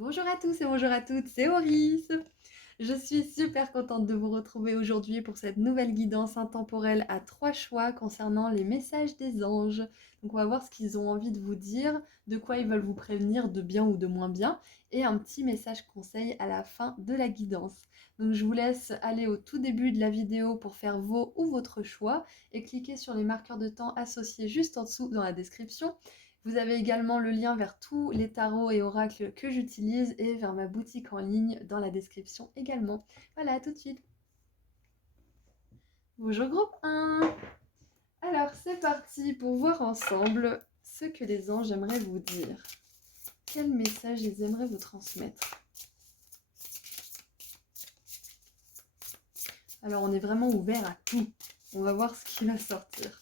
Bonjour à tous et bonjour à toutes, c'est Auris. Je suis super contente de vous retrouver aujourd'hui pour cette nouvelle guidance intemporelle à 3 choix concernant les messages des anges. Donc on va voir ce qu'ils ont envie de vous dire, de quoi ils veulent vous prévenir de bien ou de moins bien, et un petit message conseil à la fin de la guidance. Donc je vous laisse aller au tout début de la vidéo pour faire vos ou votre choix et cliquer sur les marqueurs de temps associés juste en dessous dans la description. Vous avez également le lien vers tous les tarots et oracles que j'utilise et vers ma boutique en ligne dans la description également. Voilà, à tout de suite. Bonjour groupe 1. Alors c'est parti pour voir ensemble ce que les anges aimeraient vous dire. Quel message ils aimeraient vous transmettre? Alors on est vraiment ouvert à tout. On va voir ce qui va sortir.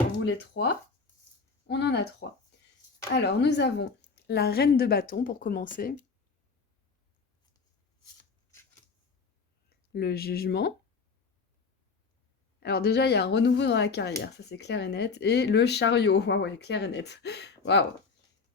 Je vous les 3. On en a 3. Alors nous avons la reine de bâton pour commencer. Le jugement. Alors déjà, il y a un renouveau dans la carrière, ça c'est clair et net. Et le chariot, waouh, ouais, clair et net. Waouh.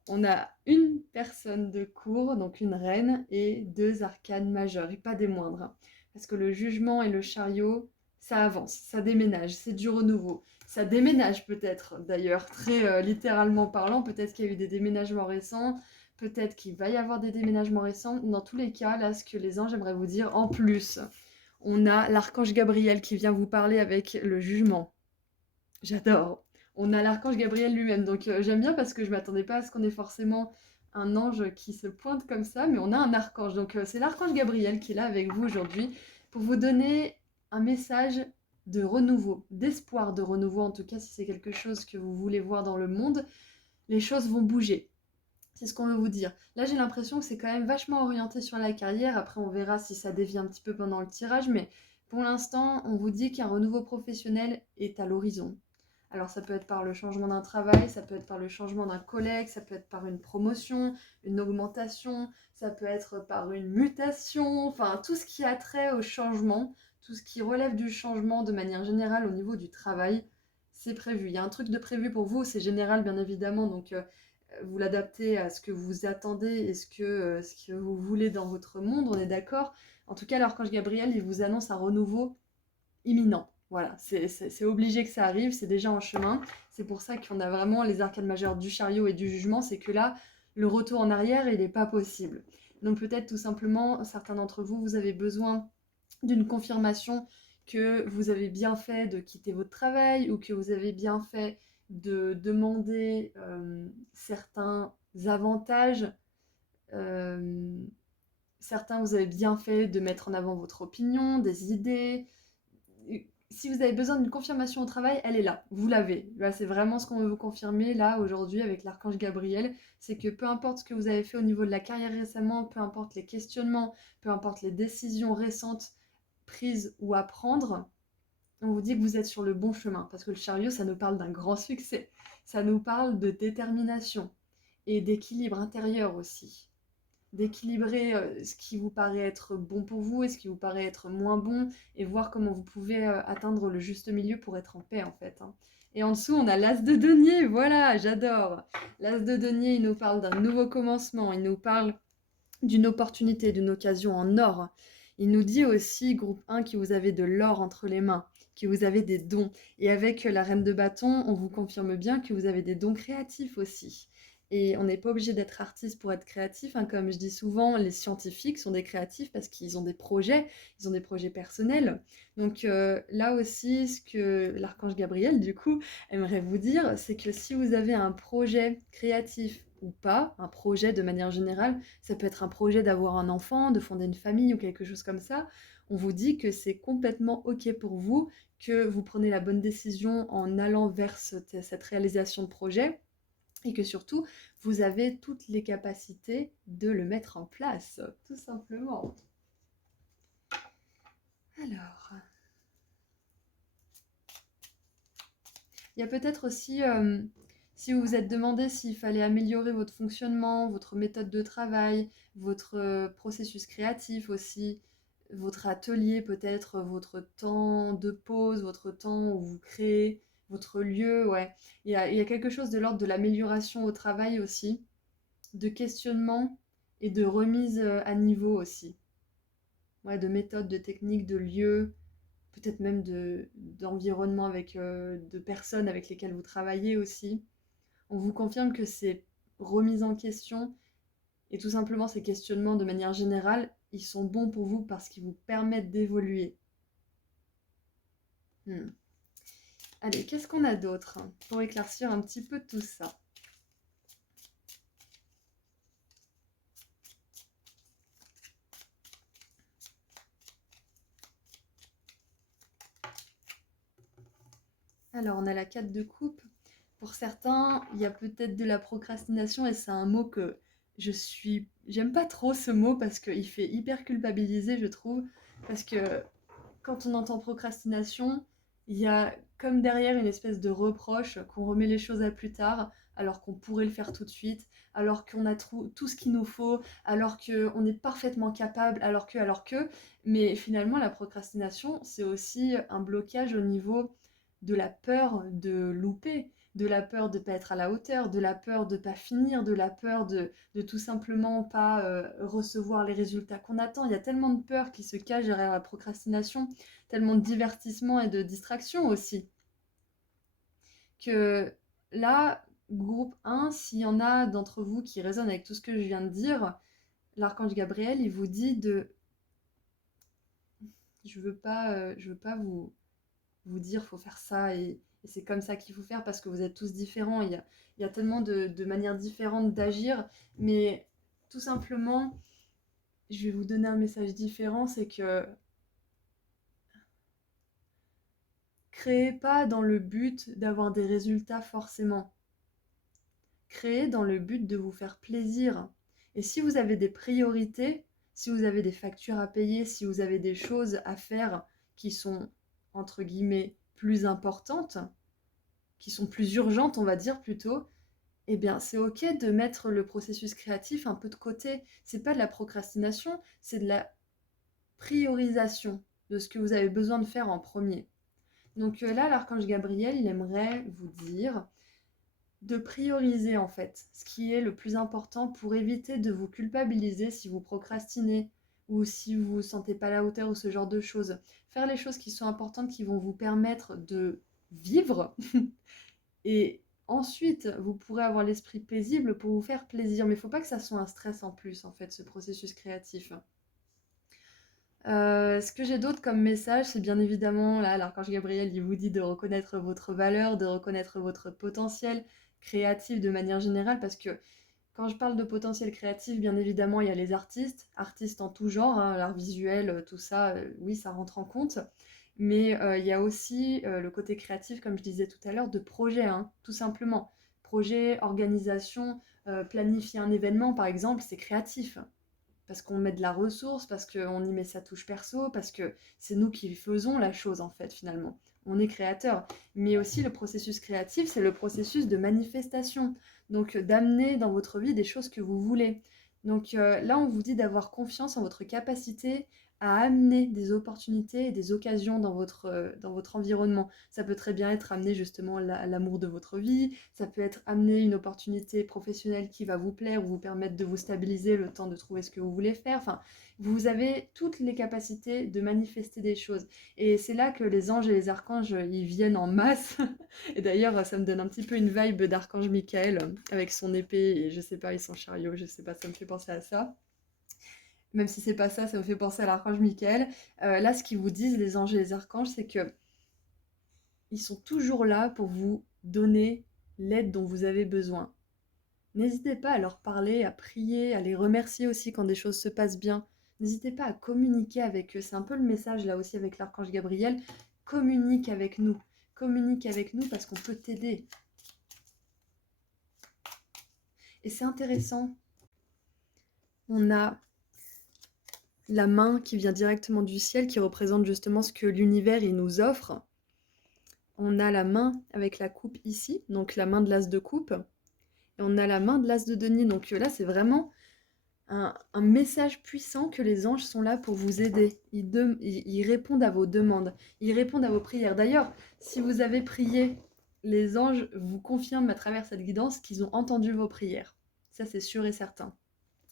On a une personne de cour, donc une reine, et 2 arcanes majeures, et pas des moindres, hein. Parce que le jugement et le chariot, ça avance, ça déménage, c'est du renouveau. Ça déménage peut-être, d'ailleurs, très littéralement parlant, peut-être qu'il y a eu des déménagements récents, peut-être qu'il va y avoir des déménagements récents. Dans tous les cas, là, ce que les anges aimeraient vous dire en plus, on a l'archange Gabriel qui vient vous parler avec le jugement. J'adore. On a l'archange Gabriel lui-même, donc j'aime bien parce que je m'attendais pas à ce qu'on ait forcément un ange qui se pointe comme ça, mais on a un archange. Donc c'est l'archange Gabriel qui est là avec vous aujourd'hui pour vous donner un message de renouveau, d'espoir de renouveau, en tout cas si c'est quelque chose que vous voulez voir dans le monde. Les choses vont bouger. C'est ce qu'on veut vous dire. Là, j'ai l'impression que c'est quand même vachement orienté sur la carrière. Après, on verra si ça dévie un petit peu pendant le tirage. Mais pour l'instant, on vous dit qu'un renouveau professionnel est à l'horizon. Alors, ça peut être par le changement d'un travail, ça peut être par le changement d'un collègue, ça peut être par une promotion, une augmentation, ça peut être par une mutation. Enfin, tout ce qui a trait au changement, tout ce qui relève du changement de manière générale au niveau du travail, c'est prévu. Il y a un truc de prévu pour vous, c'est général bien évidemment. Donc, vous l'adaptez à ce que vous attendez et ce que vous voulez dans votre monde, on est d'accord. En tout cas, l'archange Gabriel, il vous annonce un renouveau imminent. Voilà, c'est obligé que ça arrive, c'est déjà en chemin. C'est pour ça qu'on a vraiment les arcanes majeures du chariot et du jugement, c'est que là, le retour en arrière, il n'est pas possible. Donc peut-être tout simplement, certains d'entre vous, vous avez besoin d'une confirmation que vous avez bien fait de quitter votre travail ou que vous avez bien fait de demander certains avantages. euh, Certains, vous avez bien fait de mettre en avant votre opinion, des idées. Si vous avez besoin d'une confirmation au travail, elle est là. Vous l'avez. Là, c'est vraiment ce qu'on veut vous confirmer là aujourd'hui avec l'archange Gabriel. C'est que peu importe ce que vous avez fait au niveau de la carrière récemment, peu importe les questionnements, peu importe les décisions récentes prises ou à prendre, on vous dit que vous êtes sur le bon chemin. Parce que le chariot, ça nous parle d'un grand succès. Ça nous parle de détermination et d'équilibre intérieur aussi, d'équilibrer ce qui vous paraît être bon pour vous et ce qui vous paraît être moins bon, et voir comment vous pouvez atteindre le juste milieu pour être en paix en fait, hein. Et en dessous, on a l'as de denier, voilà, j'adore. L'as de denier, il nous parle d'un nouveau commencement, il nous parle d'une opportunité, d'une occasion en or. Il nous dit aussi, groupe 1, que vous avez de l'or entre les mains, que vous avez des dons. Et avec la reine de bâton, on vous confirme bien que vous avez des dons créatifs aussi. Et on n'est pas obligé d'être artiste pour être créatif, hein. Comme je dis souvent, les scientifiques sont des créatifs parce qu'ils ont des projets, ils ont des projets personnels. Donc là aussi, ce que l'archange Gabriel, du coup, aimerait vous dire, c'est que si vous avez un projet créatif ou pas, un projet de manière générale, ça peut être un projet d'avoir un enfant, de fonder une famille ou quelque chose comme ça, on vous dit que c'est complètement OK pour vous, que vous prenez la bonne décision en allant vers cette réalisation de projet, et que surtout, vous avez toutes les capacités de le mettre en place, tout simplement. Alors, il y a peut-être aussi, si vous vous êtes demandé s'il fallait améliorer votre fonctionnement, votre méthode de travail, votre processus créatif aussi, votre atelier peut-être, votre temps de pause, votre temps où vous créez, votre lieu, ouais. Il y a quelque chose de l'ordre de l'amélioration au travail aussi, de questionnement et de remise à niveau aussi. Ouais, de méthodes, de techniques, de lieux, peut-être même d'environnement avec de personnes avec lesquelles vous travaillez aussi. On vous confirme que ces remises en question et tout simplement ces questionnements de manière générale, ils sont bons pour vous parce qu'ils vous permettent d'évoluer. Hmm. Allez, qu'est-ce qu'on a d'autre pour éclaircir un petit peu tout ça? Alors, on a la 4 de coupe. Pour certains, il y a peut-être de la procrastination et c'est un mot que j'aime pas trop ce mot parce qu'il fait hyper culpabiliser, je trouve. Parce que quand on entend procrastination, il y a comme derrière une espèce de reproche qu'on remet les choses à plus tard, alors qu'on pourrait le faire tout de suite, alors qu'on a tout ce qu'il nous faut, alors qu'on est parfaitement capable, alors que. Mais finalement, la procrastination, c'est aussi un blocage au niveau de la peur de louper, de la peur de ne pas être à la hauteur, de la peur de ne pas finir, de la peur de tout simplement pas recevoir les résultats qu'on attend. Il y a tellement de peur qui se cache derrière la procrastination, tellement de divertissement et de distraction aussi, que là, groupe 1, s'il y en a d'entre vous qui résonnent avec tout ce que je viens de dire, l'archange Gabriel, il vous dit de... je veux pas vous dire faut faire ça et c'est comme ça qu'il faut faire parce que vous êtes tous différents. Il y a tellement de manières différentes d'agir, mais tout simplement, je vais vous donner un message différent, c'est que créez pas dans le but d'avoir des résultats forcément. Créez dans le but de vous faire plaisir. Et si vous avez des priorités, si vous avez des factures à payer, si vous avez des choses à faire qui sont, entre guillemets, plus importantes, qui sont plus urgentes, on va dire plutôt, eh bien, c'est ok de mettre le processus créatif un peu de côté. C'est pas de la procrastination, c'est de la priorisation de ce que vous avez besoin de faire en premier. Donc là, l'archange Gabriel, il aimerait vous dire de prioriser en fait ce qui est le plus important pour éviter de vous culpabiliser si vous procrastinez ou si vous vous sentez pas à la hauteur ou ce genre de choses. Faire les choses qui sont importantes, qui vont vous permettre de vivre et ensuite vous pourrez avoir l'esprit paisible pour vous faire plaisir. Mais il ne faut pas que ça soit un stress en plus en fait, ce processus créatif. Ce que j'ai d'autre comme message, c'est bien évidemment, là, l'archange Gabriel, il vous dit de reconnaître votre valeur, de reconnaître votre potentiel créatif de manière générale, parce que quand je parle de potentiel créatif, bien évidemment, il y a les artistes, artistes en tout genre, hein, l'art visuel, tout ça, oui, ça rentre en compte. Mais il y a aussi le côté créatif, comme je disais tout à l'heure, de projet, hein, tout simplement. Projet, organisation, planifier un événement, par exemple, c'est créatif parce qu'on met de la ressource, parce qu'on y met sa touche perso, parce que c'est nous qui faisons la chose en fait finalement. On est créateur. Mais aussi le processus créatif, c'est le processus de manifestation. Donc d'amener dans votre vie des choses que vous voulez. Donc là, on vous dit d'avoir confiance en votre capacité à amener des opportunités et des occasions dans votre environnement. Ça peut très bien être amener justement l'amour de votre vie, ça peut être amener une opportunité professionnelle qui va vous plaire ou vous permettre de vous stabiliser le temps de trouver ce que vous voulez faire. Enfin, vous avez toutes les capacités de manifester des choses. Et c'est là que les anges et les archanges, ils viennent en masse. Et d'ailleurs, ça me donne un petit peu une vibe d'archange Michael avec son épée et je sais pas, et son chariot, je sais pas, ça me fait penser à ça. Même si c'est pas ça, ça me fait penser à l'archange Michael. Là, ce qu'ils vous disent, les anges et les archanges, c'est que ils sont toujours là pour vous donner l'aide dont vous avez besoin. N'hésitez pas à leur parler, à prier, à les remercier aussi quand des choses se passent bien. N'hésitez pas à communiquer avec eux. C'est un peu le message là aussi avec l'archange Gabriel. Communique avec nous. Communique avec nous parce qu'on peut t'aider. Et c'est intéressant. On a la main qui vient directement du ciel, qui représente justement ce que l'univers il nous offre. On a la main avec la coupe ici, donc la main de l'as de coupe. Et on a la main de l'as de denier. Donc là, c'est vraiment un message puissant que les anges sont là pour vous aider. Ils répondent à vos demandes, ils répondent à vos prières. D'ailleurs, si vous avez prié, les anges vous confirment à travers cette guidance qu'ils ont entendu vos prières. Ça, c'est sûr et certain.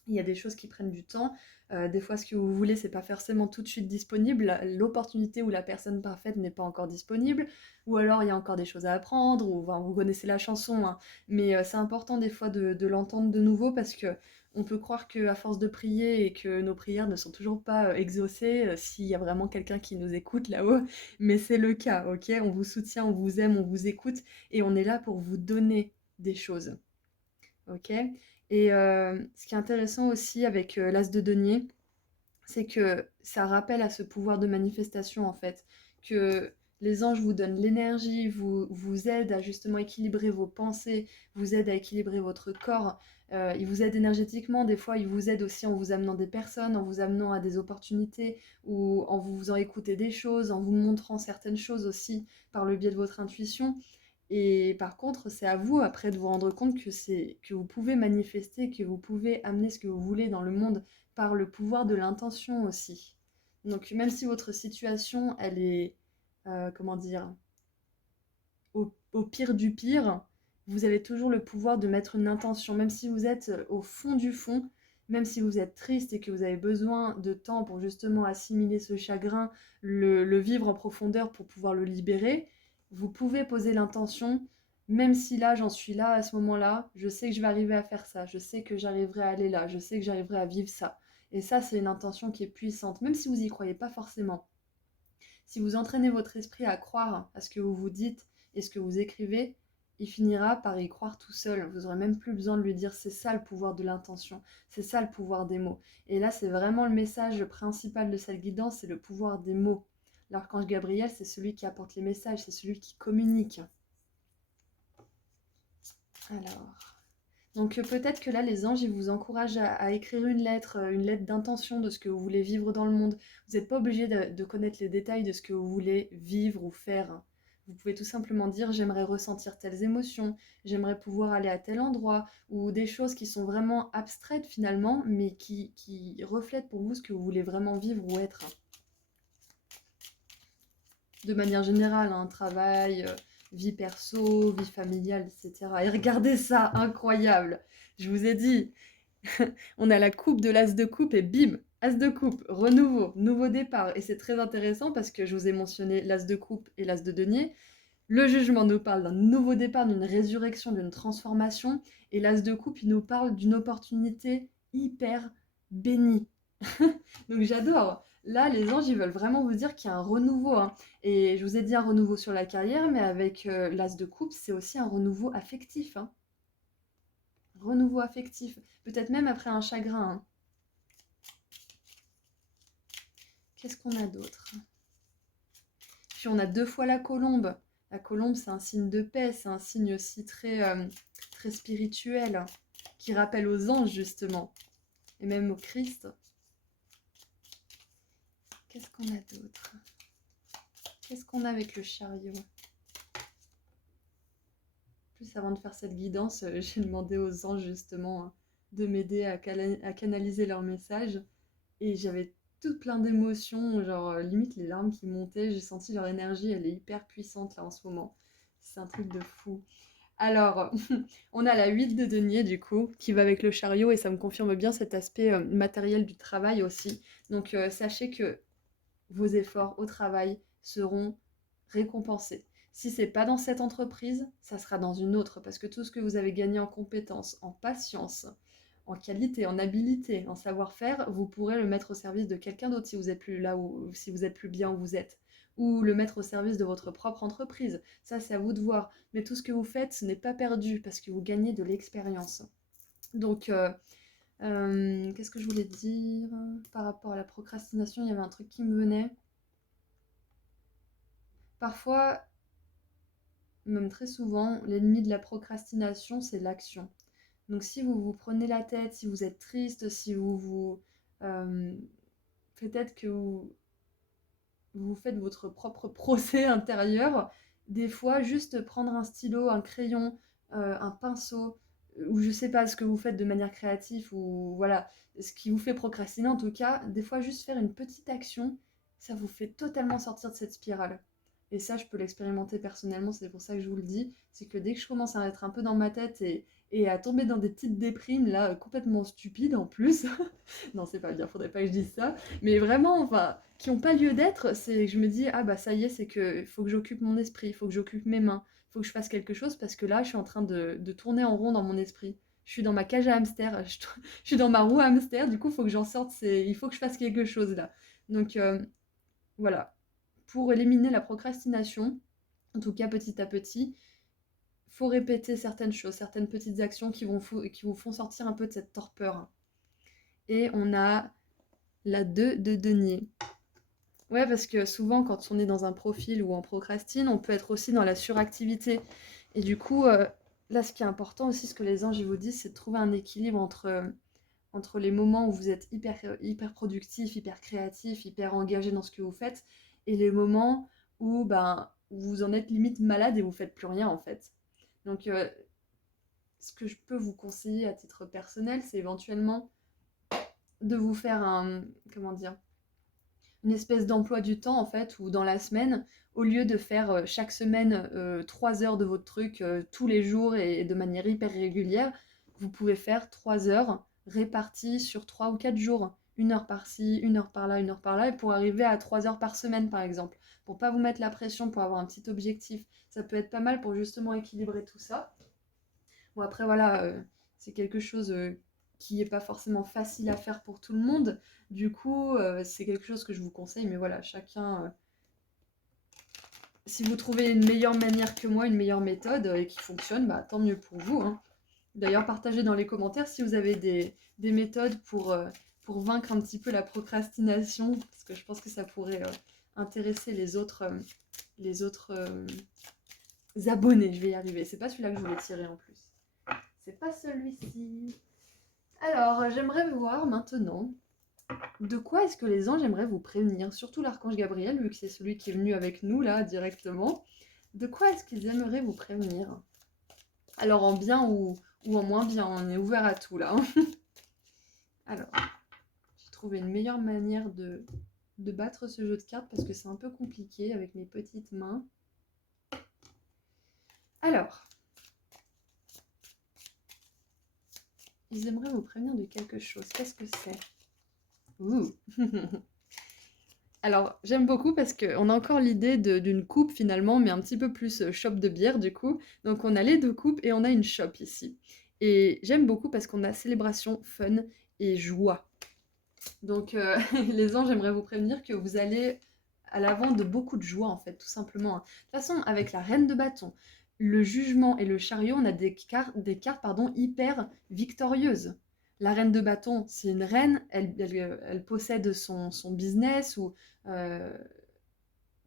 Il y a des choses qui prennent du temps. Des fois, ce que vous voulez, c'est pas forcément tout de suite disponible. L'opportunité ou la personne parfaite n'est pas encore disponible. Ou alors, il y a encore des choses à apprendre. Ou enfin, vous connaissez la chanson, hein. Mais c'est important des fois de l'entendre de nouveau parce que on peut croire qu'à force de prier et que nos prières ne sont toujours pas exaucées, s'il y a vraiment quelqu'un qui nous écoute là-haut. Mais c'est le cas, ok? On vous soutient, on vous aime, on vous écoute et on est là pour vous donner des choses. Ok. Et ce qui est intéressant aussi avec l'as de denier, c'est que ça rappelle à ce pouvoir de manifestation en fait, que les anges vous donnent l'énergie, vous aident à justement équilibrer vos pensées, vous aident à équilibrer votre corps, ils vous aident énergétiquement, des fois ils vous aident aussi en vous amenant des personnes, en vous amenant à des opportunités, ou en vous faisant écouter des choses, en vous montrant certaines choses aussi par le biais de votre intuition. Et par contre, c'est à vous après de vous rendre compte que vous pouvez manifester, que vous pouvez amener ce que vous voulez dans le monde par le pouvoir de l'intention aussi. Donc même si votre situation, elle est, comment dire, au pire du pire, vous avez toujours le pouvoir de mettre une intention, même si vous êtes au fond du fond, même si vous êtes triste et que vous avez besoin de temps pour justement assimiler ce chagrin, le vivre en profondeur pour pouvoir le libérer, vous pouvez poser l'intention, même si là j'en suis là à ce moment-là, je sais que je vais arriver à faire ça, je sais que j'arriverai à aller là, je sais que j'arriverai à vivre ça. Et ça, c'est une intention qui est puissante, même si vous n'y croyez pas forcément. Si vous entraînez votre esprit à croire à ce que vous vous dites et ce que vous écrivez, il finira par y croire tout seul. Vous n'aurez même plus besoin de lui dire c'est ça le pouvoir de l'intention, c'est ça le pouvoir des mots. Et là, c'est vraiment le message principal de cette guidance, c'est le pouvoir des mots. L'archange Gabriel, c'est celui qui apporte les messages, c'est celui qui communique. Alors, donc peut-être que là, les anges, ils vous encouragent à écrire une lettre d'intention de ce que vous voulez vivre dans le monde. Vous n'êtes pas obligé de connaître les détails de ce que vous voulez vivre ou faire. Vous pouvez tout simplement dire j'aimerais ressentir telles émotions, j'aimerais pouvoir aller à tel endroit, ou des choses qui sont vraiment abstraites finalement, mais qui reflètent pour vous ce que vous voulez vraiment vivre ou être. De manière générale, hein, travail, vie perso, vie familiale, etc. Et regardez ça, incroyable! Je vous ai dit, on a la coupe de l'as de coupe et bim, as de coupe, renouveau, nouveau départ. Et c'est très intéressant parce que je vous ai mentionné l'as de coupe et l'as de denier. Le jugement nous parle d'un nouveau départ, d'une résurrection, d'une transformation. Et l'as de coupe, il nous parle d'une opportunité hyper bénie. Donc j'adore. Là, les anges, ils veulent vraiment vous dire qu'il y a un renouveau, hein. Et je vous ai dit un renouveau sur la carrière, mais avec l'as de coupe, c'est aussi un renouveau affectif, hein. Renouveau affectif. Peut-être même après un chagrin, hein. Qu'est-ce qu'on a d'autre? Puis on a deux fois la colombe. La colombe, c'est un signe de paix, c'est un signe aussi très spirituel, hein, qui rappelle aux anges, justement, et même au Christ. Qu'est-ce qu'on a d'autre? Qu'est-ce qu'on a avec le chariot? Plus avant de faire cette guidance, j'ai demandé aux anges, justement, hein, de m'aider à canaliser leur message. Et j'avais tout plein d'émotions, genre limite les larmes qui montaient. J'ai senti leur énergie, elle est hyper puissante là en ce moment. C'est un truc de fou. Alors, on a la 8 de denier du coup, qui va avec le chariot et ça me confirme bien cet aspect matériel du travail aussi. Donc sachez que vos efforts au travail seront récompensés. Si c'est pas dans cette entreprise, ça sera dans une autre, parce que tout ce que vous avez gagné en compétences, en patience, en qualité, en habileté, en savoir-faire, vous pourrez le mettre au service de quelqu'un d'autre si vous êtes plus là ou si vous êtes plus bien où vous êtes, ou le mettre au service de votre propre entreprise. Ça, c'est à vous de voir. Mais tout ce que vous faites, ce n'est pas perdu parce que vous gagnez de l'expérience. Donc, qu'est-ce que je voulais dire par rapport à la procrastination? Il y avait un truc qui me venait. Parfois, même très souvent, l'ennemi de la procrastination, c'est l'action. Donc si vous vous prenez la tête, si vous êtes triste, si vous vous... peut-être que vous faites votre propre procès intérieur, des fois, juste prendre un stylo, un crayon, un pinceau, ou je sais pas, ce que vous faites de manière créative, ou voilà, ce qui vous fait procrastiner en tout cas, des fois juste faire une petite action, ça vous fait totalement sortir de cette spirale. Et ça, je peux l'expérimenter personnellement, c'est pour ça que je vous le dis, c'est que dès que je commence à être un peu dans ma tête et à tomber dans des petites déprimes, là, complètement stupides en plus, non, c'est pas bien, faudrait pas que je dise ça, mais vraiment, enfin, qui n'ont pas lieu d'être, c'est que je me dis, ah bah ça y est, c'est que faut que j'occupe mon esprit, il faut que j'occupe mes mains, il faut que je fasse quelque chose parce que là, je suis en train de tourner en rond dans mon esprit. Je suis dans ma cage à hamster, je suis dans ma roue à hamster, du coup, il faut que j'en sorte, il faut que je fasse quelque chose là. Donc voilà, pour éliminer la procrastination, en tout cas petit à petit, faut répéter certaines choses, certaines petites actions qui vous font sortir un peu de cette torpeur. Et on a la 2 de denier. Ouais, parce que souvent, quand on est dans un profil où on procrastine, on peut être aussi dans la suractivité. Et du coup, là, ce qui est important aussi, ce que les anges ils vous disent, c'est de trouver un équilibre entre les moments où vous êtes hyper productif, hyper créatif, hyper engagé dans ce que vous faites, et les moments où ben, vous en êtes limite malade et vous faites plus rien en fait. Donc, ce que je peux vous conseiller à titre personnel, c'est éventuellement de vous faire comment dire, une espèce d'emploi du temps en fait, où dans la semaine, au lieu de faire chaque semaine 3 heures de votre truc tous les jours et de manière hyper régulière, vous pouvez faire 3 heures réparties sur 3 ou 4 jours. Une heure par-ci, une heure par-là, une heure par-là, et pour arriver à 3 heures par semaine par exemple. Pour pas vous mettre la pression, pour avoir un petit objectif. Ça peut être pas mal pour justement équilibrer tout ça. Bon, après, voilà, c'est quelque chose qui n'est pas forcément facile à faire pour tout le monde. Du coup, c'est quelque chose que je vous conseille, mais voilà, chacun. Si vous trouvez une meilleure manière que moi, une meilleure méthode et qui fonctionne, bah, tant mieux pour vous, hein. D'ailleurs, partagez dans les commentaires si vous avez des méthodes pour vaincre un petit peu la procrastination, parce que je pense que ça pourrait intéresser les autres abonnés. Je vais y arriver. C'est pas celui-là que je voulais tirer en plus. C'est pas celui-ci. Alors, j'aimerais voir maintenant de quoi est-ce que les anges aimeraient vous prévenir, surtout l'archange Gabriel, vu que c'est celui qui est venu avec nous là directement. De quoi est-ce qu'ils aimeraient vous prévenir? Alors en bien ou en moins bien, on est ouvert à tout là. Alors, j'ai trouvé une meilleure manière de battre ce jeu de cartes parce que c'est un peu compliqué avec mes petites mains. Alors, ils aimeraient vous prévenir de quelque chose. Qu'est-ce que c'est? Ouh. Alors, j'aime beaucoup parce qu'on a encore l'idée d'une coupe finalement, mais un petit peu plus shop de bière du coup. Donc, on a les deux coupes et on a une shop ici. Et j'aime beaucoup parce qu'on a célébration, fun et joie. Donc, les anges, j'aimerais vous prévenir que vous allez à l'avant de beaucoup de joie en fait, tout simplement, hein. De toute façon, avec la reine de bâton, le jugement et le chariot, on a des cartes pardon, hyper victorieuses. La reine de bâton, c'est une reine, elle possède son business ou euh,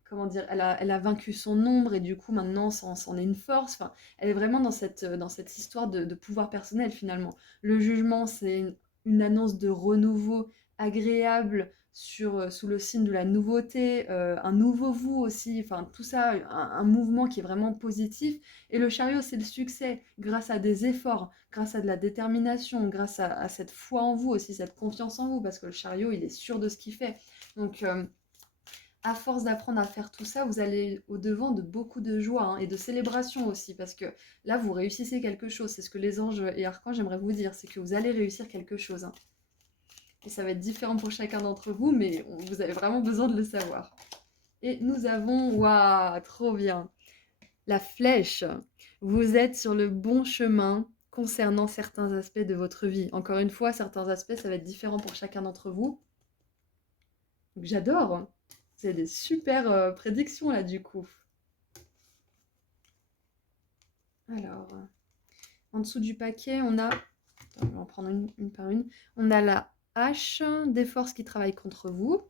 comment dire, elle a vaincu son ombre et du coup maintenant c'en est une force. Enfin, elle est vraiment dans cette histoire de pouvoir personnel finalement. Le jugement, c'est une annonce de renouveau agréable sous le signe de la nouveauté, un nouveau vous aussi, enfin tout ça, un mouvement qui est vraiment positif. Et le chariot, c'est le succès grâce à des efforts, grâce à de la détermination, grâce à cette foi en vous aussi, cette confiance en vous, parce que le chariot, il est sûr de ce qu'il fait. Donc, à force d'apprendre à faire tout ça, vous allez au-devant de beaucoup de joie hein, et de célébration aussi, parce que là, vous réussissez quelque chose. C'est ce que les anges et archanges j'aimerais vous dire, c'est que vous allez réussir quelque chose, hein. Et ça va être différent pour chacun d'entre vous, mais vous avez vraiment besoin de le savoir. Et nous avons, waouh, trop bien, la flèche. Vous êtes sur le bon chemin concernant certains aspects de votre vie. Encore une fois, certains aspects, ça va être différent pour chacun d'entre vous. Donc j'adore. C'est des super prédictions là du coup. Alors, en dessous du paquet, on a, attends, je vais en prendre une par une, on a la hache des forces qui travaillent contre vous.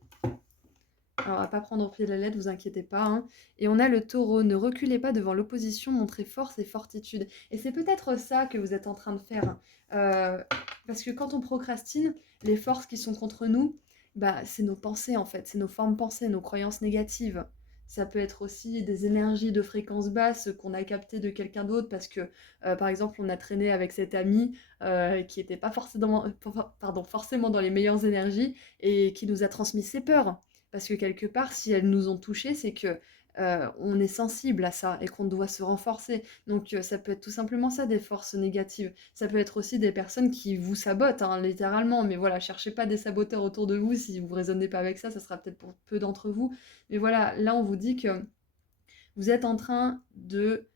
Alors, on va pas prendre au pied de la lettre, vous inquiétez pas, hein. Et on a le taureau, ne reculez pas devant l'opposition, montrez force et fortitude. Et c'est peut-être ça que vous êtes en train de faire, hein. Parce que quand on procrastine, les forces qui sont contre nous, bah, c'est nos pensées en fait, c'est nos formes pensées, nos croyances négatives. Ça peut être aussi des énergies de fréquence basse qu'on a captées de quelqu'un d'autre parce que, par exemple, on a traîné avec cet ami qui n'était pas forcément, pardon, forcément dans les meilleures énergies et qui nous a transmis ses peurs. Parce que quelque part, si elles nous ont touchés, c'est que on est sensible à ça et qu'on doit se renforcer. Donc ça peut être tout simplement ça, des forces négatives. Ça peut être aussi des personnes qui vous sabotent, hein, littéralement. Mais voilà, cherchez pas des saboteurs autour de vous. Si vous ne raisonnez pas avec ça sera peut-être pour peu d'entre vous. Mais voilà, là on vous dit que vous êtes en train de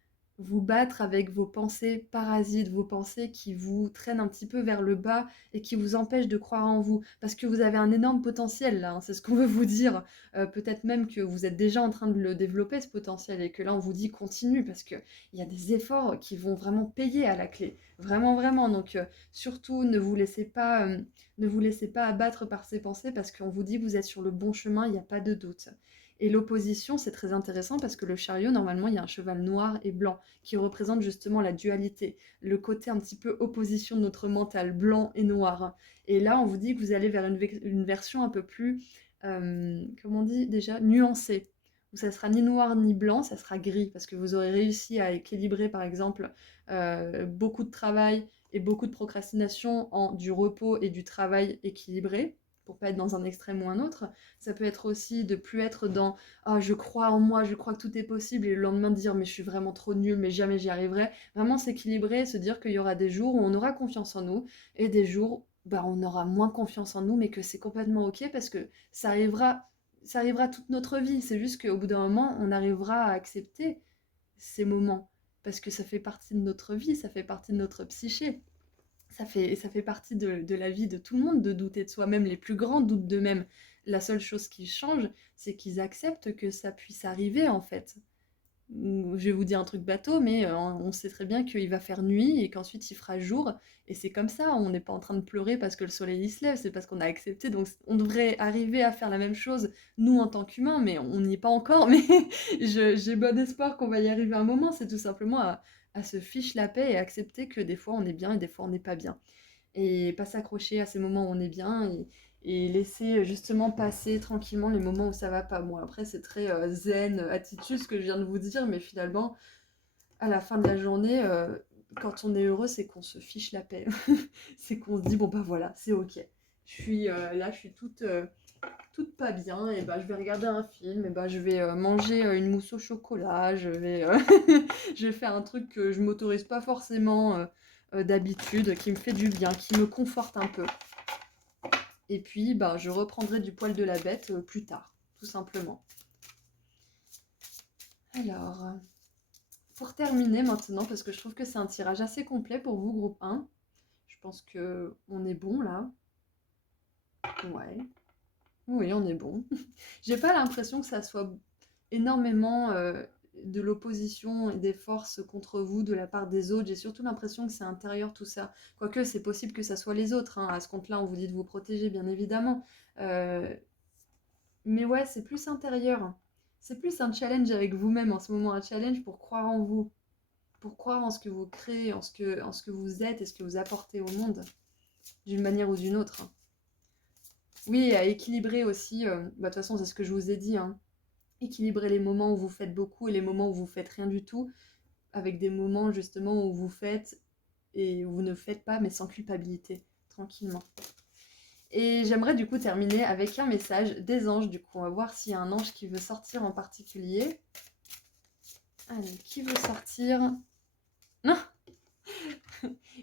vous battre avec vos pensées parasites, vos pensées qui vous traînent un petit peu vers le bas et qui vous empêchent de croire en vous. Parce que vous avez un énorme potentiel là, hein, c'est ce qu'on veut vous dire. Peut-être même que vous êtes déjà en train de le développer ce potentiel et que là on vous dit continue parce qu'il y a des efforts qui vont vraiment payer à la clé. Vraiment, vraiment. Donc surtout ne vous laissez pas abattre par ces pensées parce qu'on vous dit que vous êtes sur le bon chemin, il n'y a pas de doute. Et l'opposition, c'est très intéressant parce que le chariot, normalement, il y a un cheval noir et blanc qui représente justement la dualité, le côté un petit peu opposition de notre mental, blanc et noir. Et là, on vous dit que vous allez vers une version un peu plus, comment on dit déjà, nuancée, où ça sera ni noir ni blanc, ça sera gris, parce que vous aurez réussi à équilibrer, par exemple, beaucoup de travail et beaucoup de procrastination en du repos et du travail équilibré, pour pas être dans un extrême ou un autre. Ça peut être aussi de plus être dans ah, je crois en moi, je crois que tout est possible, et le lendemain de dire mais je suis vraiment trop nulle, mais jamais j'y arriverai. Vraiment s'équilibrer, se dire qu'il y aura des jours où on aura confiance en nous et des jours bah, on aura moins confiance en nous, mais que c'est complètement ok parce que ça arrivera toute notre vie. C'est juste qu'au bout d'un moment, on arrivera à accepter ces moments parce que ça fait partie de notre vie, ça fait partie de notre psyché. Ça fait partie de la vie de tout le monde de douter de soi-même. Les plus grands doutent d'eux-mêmes. La seule chose qui change, c'est qu'ils acceptent que ça puisse arriver en fait. Je vais vous dire un truc bateau, mais on sait très bien qu'il va faire nuit et qu'ensuite il fera jour. Et c'est comme ça, on n'est pas en train de pleurer parce que le soleil il se lève, c'est parce qu'on a accepté. Donc on devrait arriver à faire la même chose, nous en tant qu'humains, mais on n'y est pas encore. Mais j'ai bon espoir qu'on va y arriver un moment. C'est tout simplement à se fiche la paix et accepter que des fois on est bien et des fois on n'est pas bien et pas s'accrocher à ces moments où on est bien et laisser justement passer tranquillement les moments où ça va pas. Bon, après, c'est très zen attitude ce que je viens de vous dire, mais finalement, à la fin de la journée, quand on est heureux, c'est qu'on se fiche la paix. C'est qu'on se dit, bon, bah voilà, c'est ok. Je suis toute pas bien, et bah je vais regarder un film, et bah je vais manger une mousse au chocolat, je vais faire un truc que je m'autorise pas forcément d'habitude, qui me fait du bien, qui me conforte un peu. Et puis bah je reprendrai du poil de la bête plus tard, tout simplement. Alors, pour terminer maintenant, parce que je trouve que c'est un tirage assez complet pour vous, groupe 1, je pense que on est bon là. Ouais. Oui, on est bon. J'ai pas l'impression que ça soit énormément de l'opposition et des forces contre vous de la part des autres. J'ai surtout l'impression que c'est intérieur tout ça. Quoique c'est possible que ça soit les autres, hein. À ce compte-là, on vous dit de vous protéger, bien évidemment. Euh, mais ouais, c'est plus intérieur. C'est plus un challenge avec vous-même en ce moment, un challenge pour croire en vous, pour croire en ce que vous créez, en ce que vous êtes et ce que vous apportez au monde, d'une manière ou d'une autre. Oui, à équilibrer aussi, bah, de toute façon, c'est ce que je vous ai dit, hein. Équilibrer les moments où vous faites beaucoup et les moments où vous faites rien du tout, avec des moments justement où vous faites et où vous ne faites pas, mais sans culpabilité, tranquillement. Et j'aimerais du coup terminer avec un message des anges. Du coup, on va voir s'il y a un ange qui veut sortir en particulier. Allez, qui veut sortir? Non.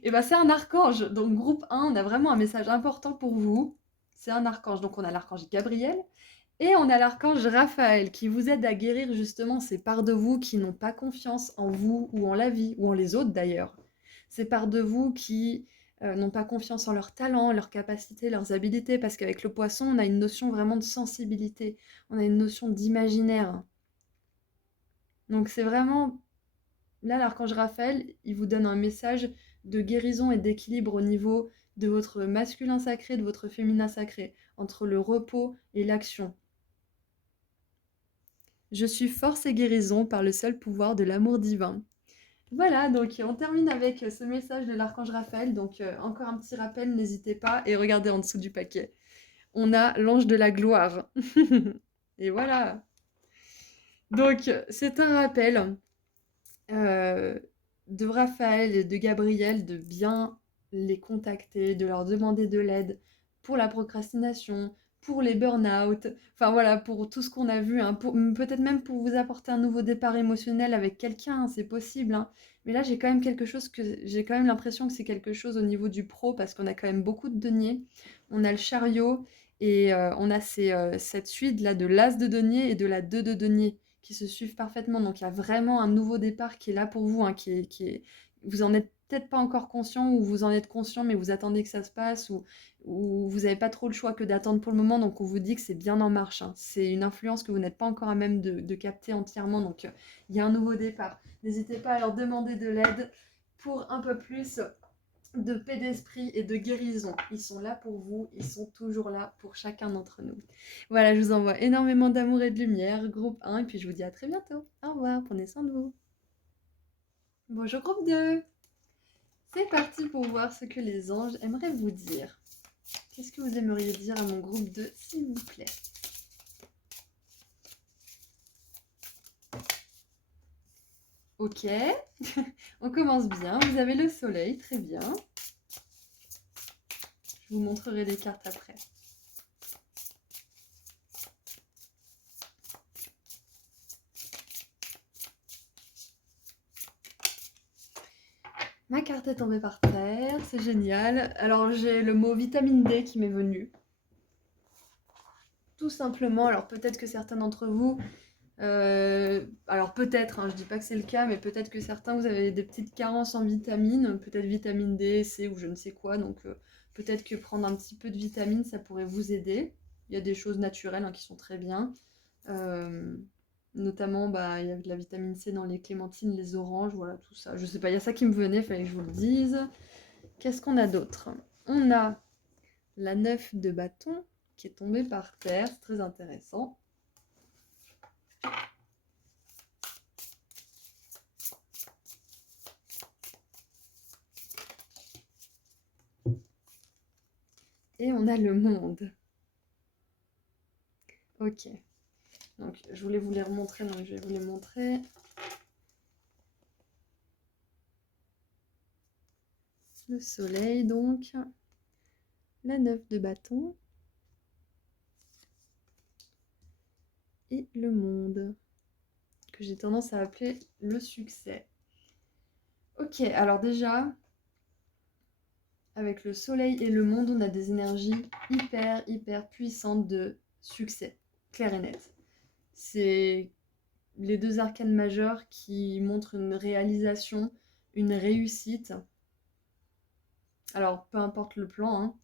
Et ben c'est un archange. Donc groupe 1, on a vraiment un message important pour vous. C'est un archange. Donc on a l'archange Gabriel. Et on a l'archange Raphaël qui vous aide à guérir justement ces parts de vous qui n'ont pas confiance en vous ou en la vie, ou en les autres d'ailleurs. Ces parts de vous qui n'ont pas confiance en leurs talents, leurs capacités, leurs habiletés, parce qu'avec le poisson, on a une notion vraiment de sensibilité, on a une notion d'imaginaire. Donc c'est vraiment... Là, l'archange Raphaël, il vous donne un message de guérison et d'équilibre au niveau de votre masculin sacré, de votre féminin sacré, entre le repos et l'action. Je suis force et guérison par le seul pouvoir de l'amour divin. Voilà, donc on termine avec ce message de l'archange Raphaël. Donc encore un petit rappel, n'hésitez pas et regardez en dessous du paquet. On a l'ange de la gloire. Et voilà. Donc, c'est un rappel euh, de Raphaël et de Gabriel de bien les contacter, de leur demander de l'aide pour la procrastination, pour les burn-out, enfin voilà, pour tout ce qu'on a vu, hein, peut-être même pour vous apporter un nouveau départ émotionnel avec quelqu'un, hein, c'est possible, hein. Mais là, j'ai quand même j'ai quand même l'impression que c'est quelque chose au niveau du pro, parce qu'on a quand même beaucoup de deniers. On a le chariot, et on a cette suite là de l'as de denier et de la 2 de denier qui se suivent parfaitement. Donc il y a vraiment un nouveau départ qui est là pour vous, hein, vous en êtes peut-être pas encore conscient, ou vous en êtes conscient mais vous attendez que ça se passe, ou vous n'avez pas trop le choix que d'attendre pour le moment, donc on vous dit que c'est bien en marche, hein. C'est une influence que vous n'êtes pas encore à même de capter entièrement, donc il y a un nouveau départ. N'hésitez pas à leur demander de l'aide pour un peu plus de paix d'esprit et de guérison. Ils sont là pour vous, ils sont toujours là pour chacun d'entre nous. Voilà, je vous envoie énormément d'amour et de lumière, groupe 1, et puis je vous dis à très bientôt. Au revoir, prenez soin de vous. Bonjour groupe 2. C'est parti pour voir ce que les anges aimeraient vous dire. Qu'est-ce que vous aimeriez dire à mon groupe 2, s'il vous plaît? Ok, on commence bien. Vous avez le soleil, très bien. Je vous montrerai les cartes après. Ma carte est tombée par terre, c'est génial. Alors j'ai le mot vitamine D qui m'est venu. Tout simplement, alors peut-être que certains d'entre vous, alors peut-être, hein, je dis pas que c'est le cas, mais peut-être que certains, vous avez des petites carences en vitamines, peut-être vitamine D, C ou je ne sais quoi, donc peut-être que prendre un petit peu de vitamine, ça pourrait vous aider. Il y a des choses naturelles, hein, qui sont très bien. Euh, Notamment, bah, il y a de la vitamine C dans les clémentines, les oranges, voilà, tout ça. Je sais pas, il y a ça qui me venait, fallait que je vous le dise. Qu'est-ce qu'on a d'autre? On a la 9 de bâton qui est tombée par terre, c'est très intéressant. Et on a le monde. Ok. Donc, je voulais vous les remontrer, donc je vais vous les montrer. Le soleil, donc. La 9 de bâton. Et le monde, que j'ai tendance à appeler le succès. Ok, alors déjà, avec le soleil et le monde, on a des énergies hyper puissantes de succès, clair et net. C'est les deux arcanes majeures qui montrent une réalisation, une réussite. Alors, peu importe le plan, hein,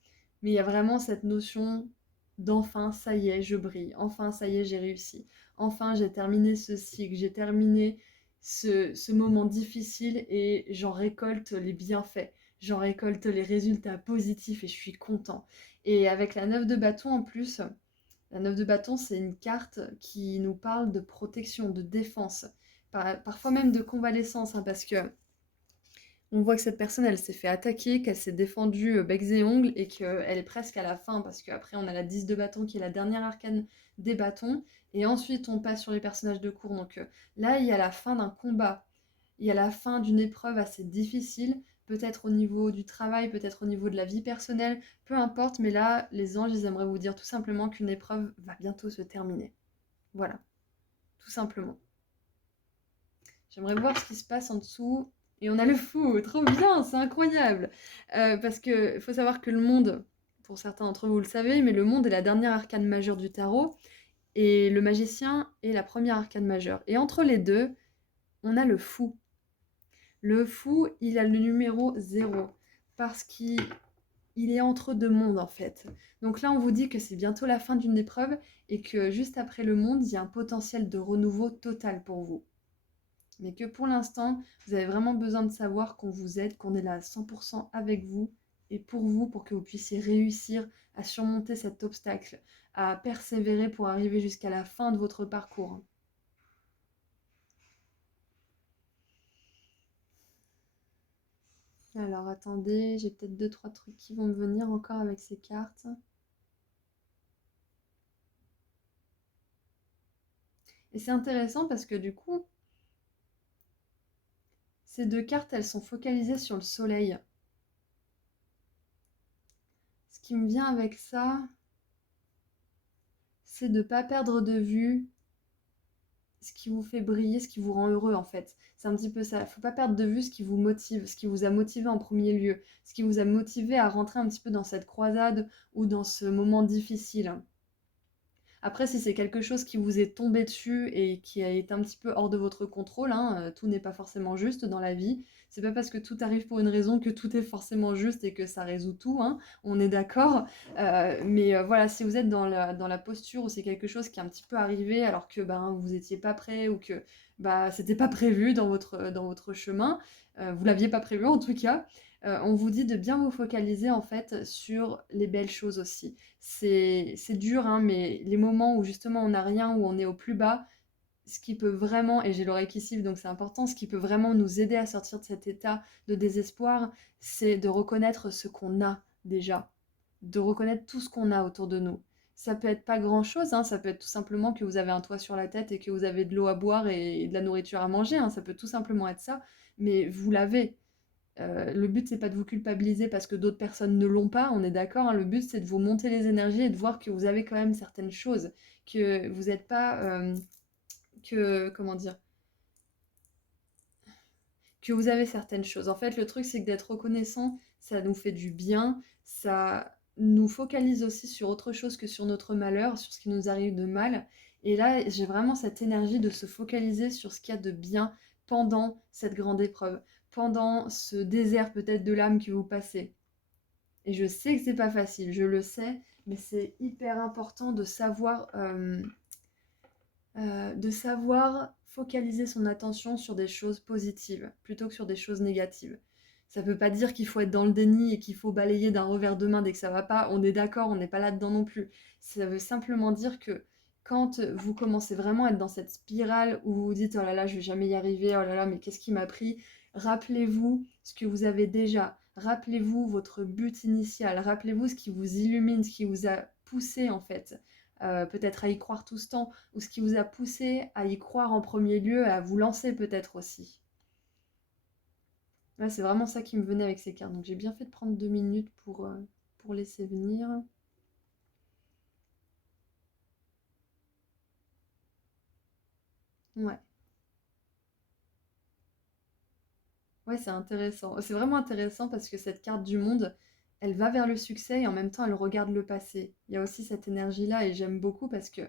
mais il y a vraiment cette notion d'enfin, ça y est, je brille. Enfin, ça y est, j'ai réussi. Enfin, j'ai terminé ce cycle, j'ai terminé ce moment difficile et j'en récolte les bienfaits. J'en récolte les résultats positifs et je suis content. Et avec la 9 de bâton en plus, la 9 de bâton, c'est une carte qui nous parle de protection, de défense, parfois même de convalescence, hein, parce que on voit que cette personne, elle s'est fait attaquer, qu'elle s'est défendue becs et ongles et qu'elle est presque à la fin parce qu'après on a la 10 de bâton qui est la dernière arcane des bâtons et ensuite on passe sur les personnages de cours. Donc là, il y a la fin d'un combat, il y a la fin d'une épreuve assez difficile, peut-être au niveau du travail, peut-être au niveau de la vie personnelle, peu importe, mais là, les anges, ils aimeraient vous dire tout simplement qu'une épreuve va bientôt se terminer. Voilà, tout simplement. J'aimerais voir ce qui se passe en dessous. Et on a le fou, trop bien, c'est incroyable. Parce que faut savoir que le monde, pour certains d'entre vous, vous le savez, mais le monde est la dernière arcane majeure du tarot, et le magicien est la première arcane majeure. Et entre les deux, on a le fou. Le fou, il a le numéro 0, parce qu'il est entre deux mondes en fait. Donc là, on vous dit que c'est bientôt la fin d'une épreuve, et que juste après le monde, il y a un potentiel de renouveau total pour vous. Mais que pour l'instant, vous avez vraiment besoin de savoir qu'on vous aide, qu'on est là à 100% avec vous et pour vous, pour que vous puissiez réussir à surmonter cet obstacle, à persévérer pour arriver jusqu'à la fin de votre parcours. Alors attendez, j'ai peut-être 2-3 trucs qui vont me venir encore avec ces cartes. Et c'est intéressant parce que du coup, ces deux cartes, elles sont focalisées sur le soleil. Ce qui me vient avec ça, c'est de ne pas perdre de vue ce qui vous fait briller, ce qui vous rend heureux en fait. C'est un petit peu ça. Il ne faut pas perdre de vue ce qui vous motive, ce qui vous a motivé en premier lieu, ce qui vous a motivé à rentrer un petit peu dans cette croisade ou dans ce moment difficile. Après, si c'est quelque chose qui vous est tombé dessus et qui a été un petit peu hors de votre contrôle, hein, tout n'est pas forcément juste dans la vie. C'est pas parce que tout arrive pour une raison que tout est forcément juste et que ça résout tout, hein, on est d'accord. Mais voilà, si vous êtes dans la posture où c'est quelque chose qui est un petit peu arrivé alors que ben, vous n'étiez pas prêt ou que bah, c'était pas prévu dans votre chemin, vous l'aviez pas prévu en tout cas, on vous dit de bien vous focaliser en fait sur les belles choses aussi. C'est dur, hein, mais les moments où justement on n'a rien, où on est au plus bas, ce qui peut vraiment, et j'ai l'oreille qui siffle donc c'est important, ce qui peut vraiment nous aider à sortir de cet état de désespoir, c'est de reconnaître ce qu'on a déjà, de reconnaître tout ce qu'on a autour de nous. Ça peut être pas grand-chose, hein, ça peut être tout simplement que vous avez un toit sur la tête et que vous avez de l'eau à boire et de la nourriture à manger, hein, ça peut tout simplement être ça, mais vous l'avez. Le but, c'est pas de vous culpabiliser parce que d'autres personnes ne l'ont pas, on est d'accord, hein. Le but, c'est de vous monter les énergies et de voir que vous avez quand même certaines choses, que vous n'êtes pas, comment dire, que vous avez certaines choses. En fait, le truc, c'est que d'être reconnaissant, ça nous fait du bien, ça nous focalise aussi sur autre chose que sur notre malheur, sur ce qui nous arrive de mal. Et là, j'ai vraiment cette énergie de se focaliser sur ce qu'il y a de bien pendant cette grande épreuve, pendant ce désert peut-être de l'âme que vous passez. Et je sais que c'est pas facile, je le sais, mais c'est hyper important de savoir focaliser son attention sur des choses positives plutôt que sur des choses négatives. Ça ne veut pas dire qu'il faut être dans le déni et qu'il faut balayer d'un revers de main dès que ça va pas. On est d'accord, on n'est pas là-dedans non plus. Ça veut simplement dire que quand vous commencez vraiment à être dans cette spirale où vous vous dites oh là là, je vais jamais y arriver, oh là là, mais qu'est-ce qui m'a pris? Rappelez-vous ce que vous avez déjà. Rappelez-vous votre but initial. Rappelez-vous ce qui vous illumine, ce qui vous a poussé en fait. Peut-être à y croire tout ce temps, ou ce qui vous a poussé à y croire en premier lieu, à vous lancer peut-être aussi. Ouais, c'est vraiment ça qui me venait avec ces cartes. Donc j'ai bien fait de prendre 2 minutes pour laisser venir. Ouais, ouais, c'est intéressant. C'est vraiment intéressant parce que cette carte du monde, elle va vers le succès et en même temps elle regarde le passé. Il y a aussi cette énergie-là et j'aime beaucoup parce que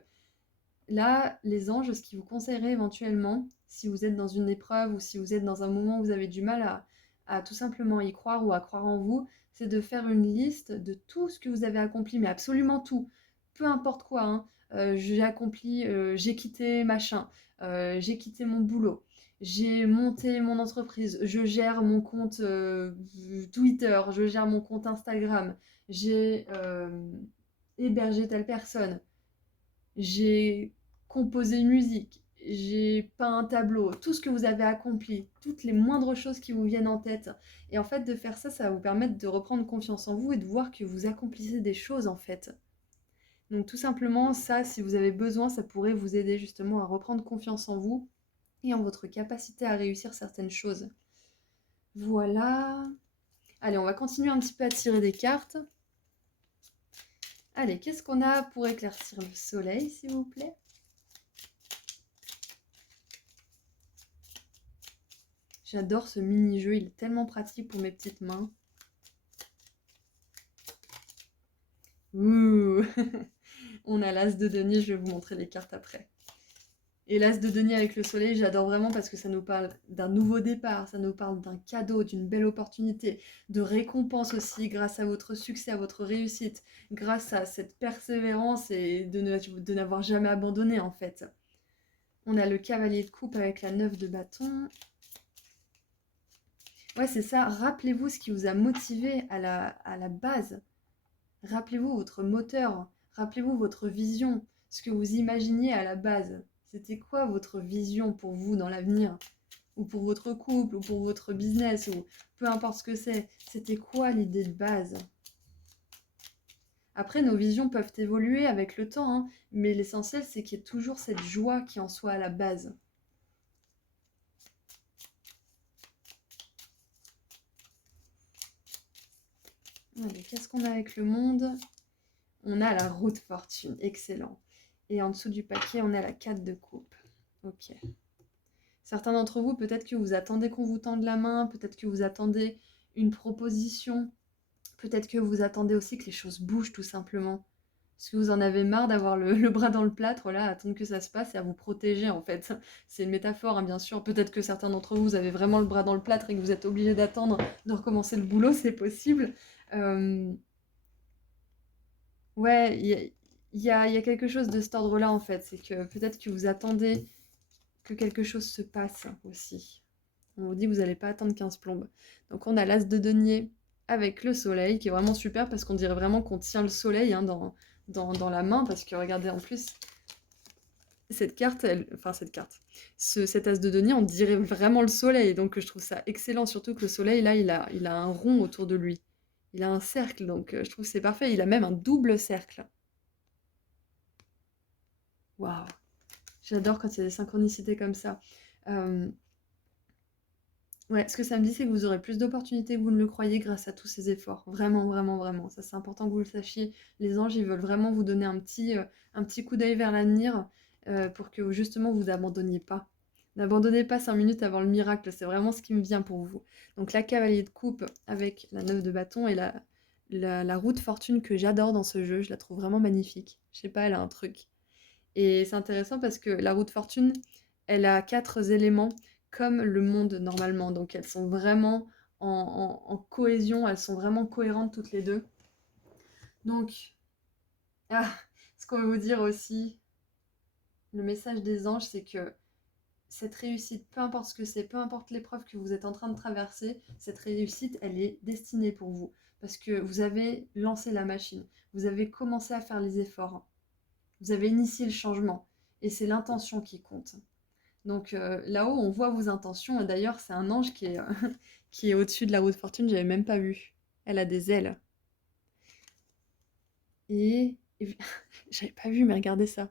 là, les anges, ce qu'ils vous conseilleraient éventuellement, si vous êtes dans une épreuve ou si vous êtes dans un moment où vous avez du mal à tout simplement y croire ou à croire en vous, c'est de faire une liste de tout ce que vous avez accompli, mais absolument tout, peu importe quoi, hein. J'ai accompli, j'ai quitté machin, j'ai quitté mon boulot, j'ai monté mon entreprise, je gère mon compte Twitter, je gère mon compte Instagram, j'ai hébergé telle personne, j'ai composé une musique, j'ai peint un tableau, tout ce que vous avez accompli, toutes les moindres choses qui vous viennent en tête. Et en fait, de faire ça, ça va vous permettre de reprendre confiance en vous et de voir que vous accomplissez des choses en fait. Donc tout simplement, ça, si vous avez besoin, ça pourrait vous aider justement à reprendre confiance en vous et en votre capacité à réussir certaines choses. Voilà. Allez, on va continuer un petit peu à tirer des cartes. Allez, qu'est-ce qu'on a pour éclaircir le soleil, s'il vous plaît? J'adore ce mini-jeu, il est tellement pratique pour mes petites mains. Ouh. On a l'as de denier, je vais vous montrer les cartes après. Et l'as de denier avec le soleil, j'adore vraiment parce que ça nous parle d'un nouveau départ, ça nous parle d'un cadeau, d'une belle opportunité, de récompense aussi grâce à votre succès, à votre réussite, grâce à cette persévérance et de n'avoir jamais abandonné en fait. On a le cavalier de coupe avec la 9 de bâton. Ouais, c'est ça, rappelez-vous ce qui vous a motivé à la base. Rappelez-vous votre moteur, rappelez-vous votre vision, ce que vous imaginiez à la base. C'était quoi votre vision pour vous dans l'avenir? Ou pour votre couple, ou pour votre business, ou peu importe ce que c'est. C'était quoi l'idée de base? Après, nos visions peuvent évoluer avec le temps, hein, mais l'essentiel, c'est qu'il y ait toujours cette joie qui en soit à la base. Allez, qu'est-ce qu'on a avec le monde? On a la roue de fortune, excellent. Et en dessous du paquet, on a la 4 de coupe. Ok. Certains d'entre vous, peut-être que vous attendez qu'on vous tende la main, peut-être que vous attendez une proposition, peut-être que vous attendez aussi que les choses bougent tout simplement. Parce que vous en avez marre d'avoir le bras dans le plâtre, là, à attendre que ça se passe et à vous protéger en fait. C'est une métaphore, hein, bien sûr. Peut-être que certains d'entre vous, vous avez vraiment le bras dans le plâtre et que vous êtes obligé d'attendre de recommencer le boulot, c'est possible. Euh, Ouais, il y a quelque chose de cet ordre-là en fait. C'est que peut-être que vous attendez que quelque chose se passe aussi. On vous dit que vous n'allez pas attendre 15 plombes. Donc on a l'as de denier avec le soleil qui est vraiment super parce qu'on dirait vraiment qu'on tient le soleil hein, dans la main. Parce que regardez en plus, cette carte, enfin cette carte, cet as de denier, on dirait vraiment le soleil. Donc je trouve ça excellent, surtout que le soleil là, il a un rond autour de lui. Il a un cercle, donc je trouve que c'est parfait. Il a même un double cercle. Waouh! J'adore quand il y a des synchronicités comme ça. Euh, ouais, ce que ça me dit, c'est que vous aurez plus d'opportunités que vous ne le croyez grâce à tous ces efforts. Vraiment, vraiment, vraiment. Ça, c'est important que vous le sachiez. Les anges, ils veulent vraiment vous donner un petit coup d'œil vers l'avenir pour que justement vous n'abandonniez pas. N'abandonnez pas 5 minutes avant le miracle, c'est vraiment ce qui me vient pour vous. Donc la cavalier de coupe avec la 9 de bâton et la roue de fortune que j'adore dans ce jeu, je la trouve vraiment magnifique. Je sais pas, elle a un truc. Et c'est intéressant parce que la roue de fortune, elle a 4 éléments comme le monde normalement. Donc elles sont vraiment en cohésion, elles sont vraiment cohérentes toutes les deux. Donc, ah, ce qu'on veut vous dire aussi, le message des anges, c'est que cette réussite, peu importe ce que c'est, peu importe l'épreuve que vous êtes en train de traverser, cette réussite, elle est destinée pour vous. Parce que vous avez lancé la machine, vous avez commencé à faire les efforts, vous avez initié le changement. Et c'est l'intention qui compte. Donc là-haut, on voit vos intentions. Et d'ailleurs, c'est un ange qui est, qui est au-dessus de la roue de fortune. J'avais même pas vu. Elle a des ailes. Et j'avais pas vu, mais regardez ça.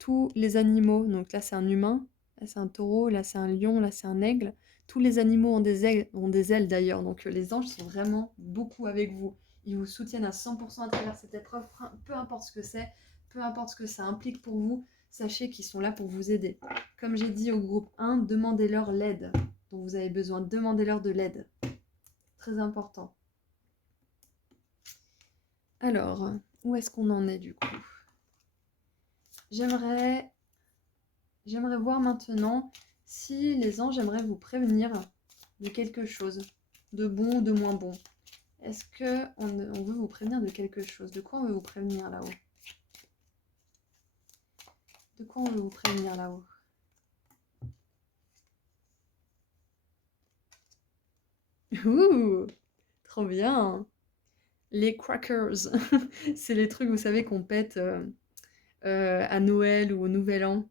Tous les animaux. Donc là, c'est un humain. Là, c'est un taureau. Là, c'est un lion. Là, c'est un aigle. Tous les animaux ont des ailes d'ailleurs. Donc les anges sont vraiment beaucoup avec vous. Ils vous soutiennent à 100% à travers cette épreuve, peu importe ce que c'est, peu importe ce que ça implique pour vous. Sachez qu'ils sont là pour vous aider. Comme j'ai dit au groupe 1, demandez-leur l'aide dont vous avez besoin. Demandez-leur de l'aide. Très important. Alors, où est-ce qu'on en est du coup? J'aimerais voir maintenant si les anges aimeraient vous prévenir de quelque chose, de bon ou de moins bon. Est-ce qu'on veut vous prévenir de quelque chose? De quoi on veut vous prévenir là-haut? De quoi on veut vous prévenir là-haut? Ouh, trop bien! Les crackers, c'est les trucs, vous savez, qu'on pète à Noël ou au Nouvel An.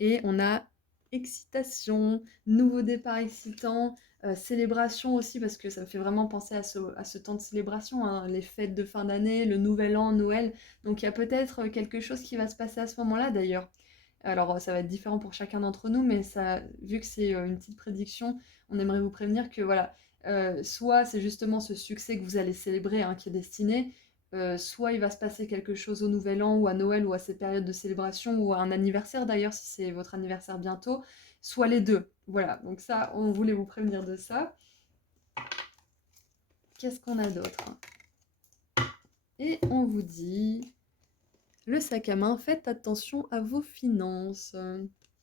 Et on a excitation, nouveau départ excitant, célébration aussi, parce que ça me fait vraiment penser à ce temps de célébration, hein, les fêtes de fin d'année, le Nouvel An, Noël. Donc il y a peut-être quelque chose qui va se passer à ce moment-là d'ailleurs. Alors ça va être différent pour chacun d'entre nous, mais ça, vu que c'est une petite prédiction, on aimerait vous prévenir que voilà, soit c'est justement ce succès que vous allez célébrer hein, qui est destiné, soit il va se passer quelque chose au Nouvel An ou à Noël ou à ces périodes de célébration ou à un anniversaire d'ailleurs si c'est votre anniversaire bientôt, soit les deux. Voilà, donc ça, on voulait vous prévenir de ça. Qu'est-ce qu'on a d'autre? Et on vous dit, le sac à main, faites attention à vos finances.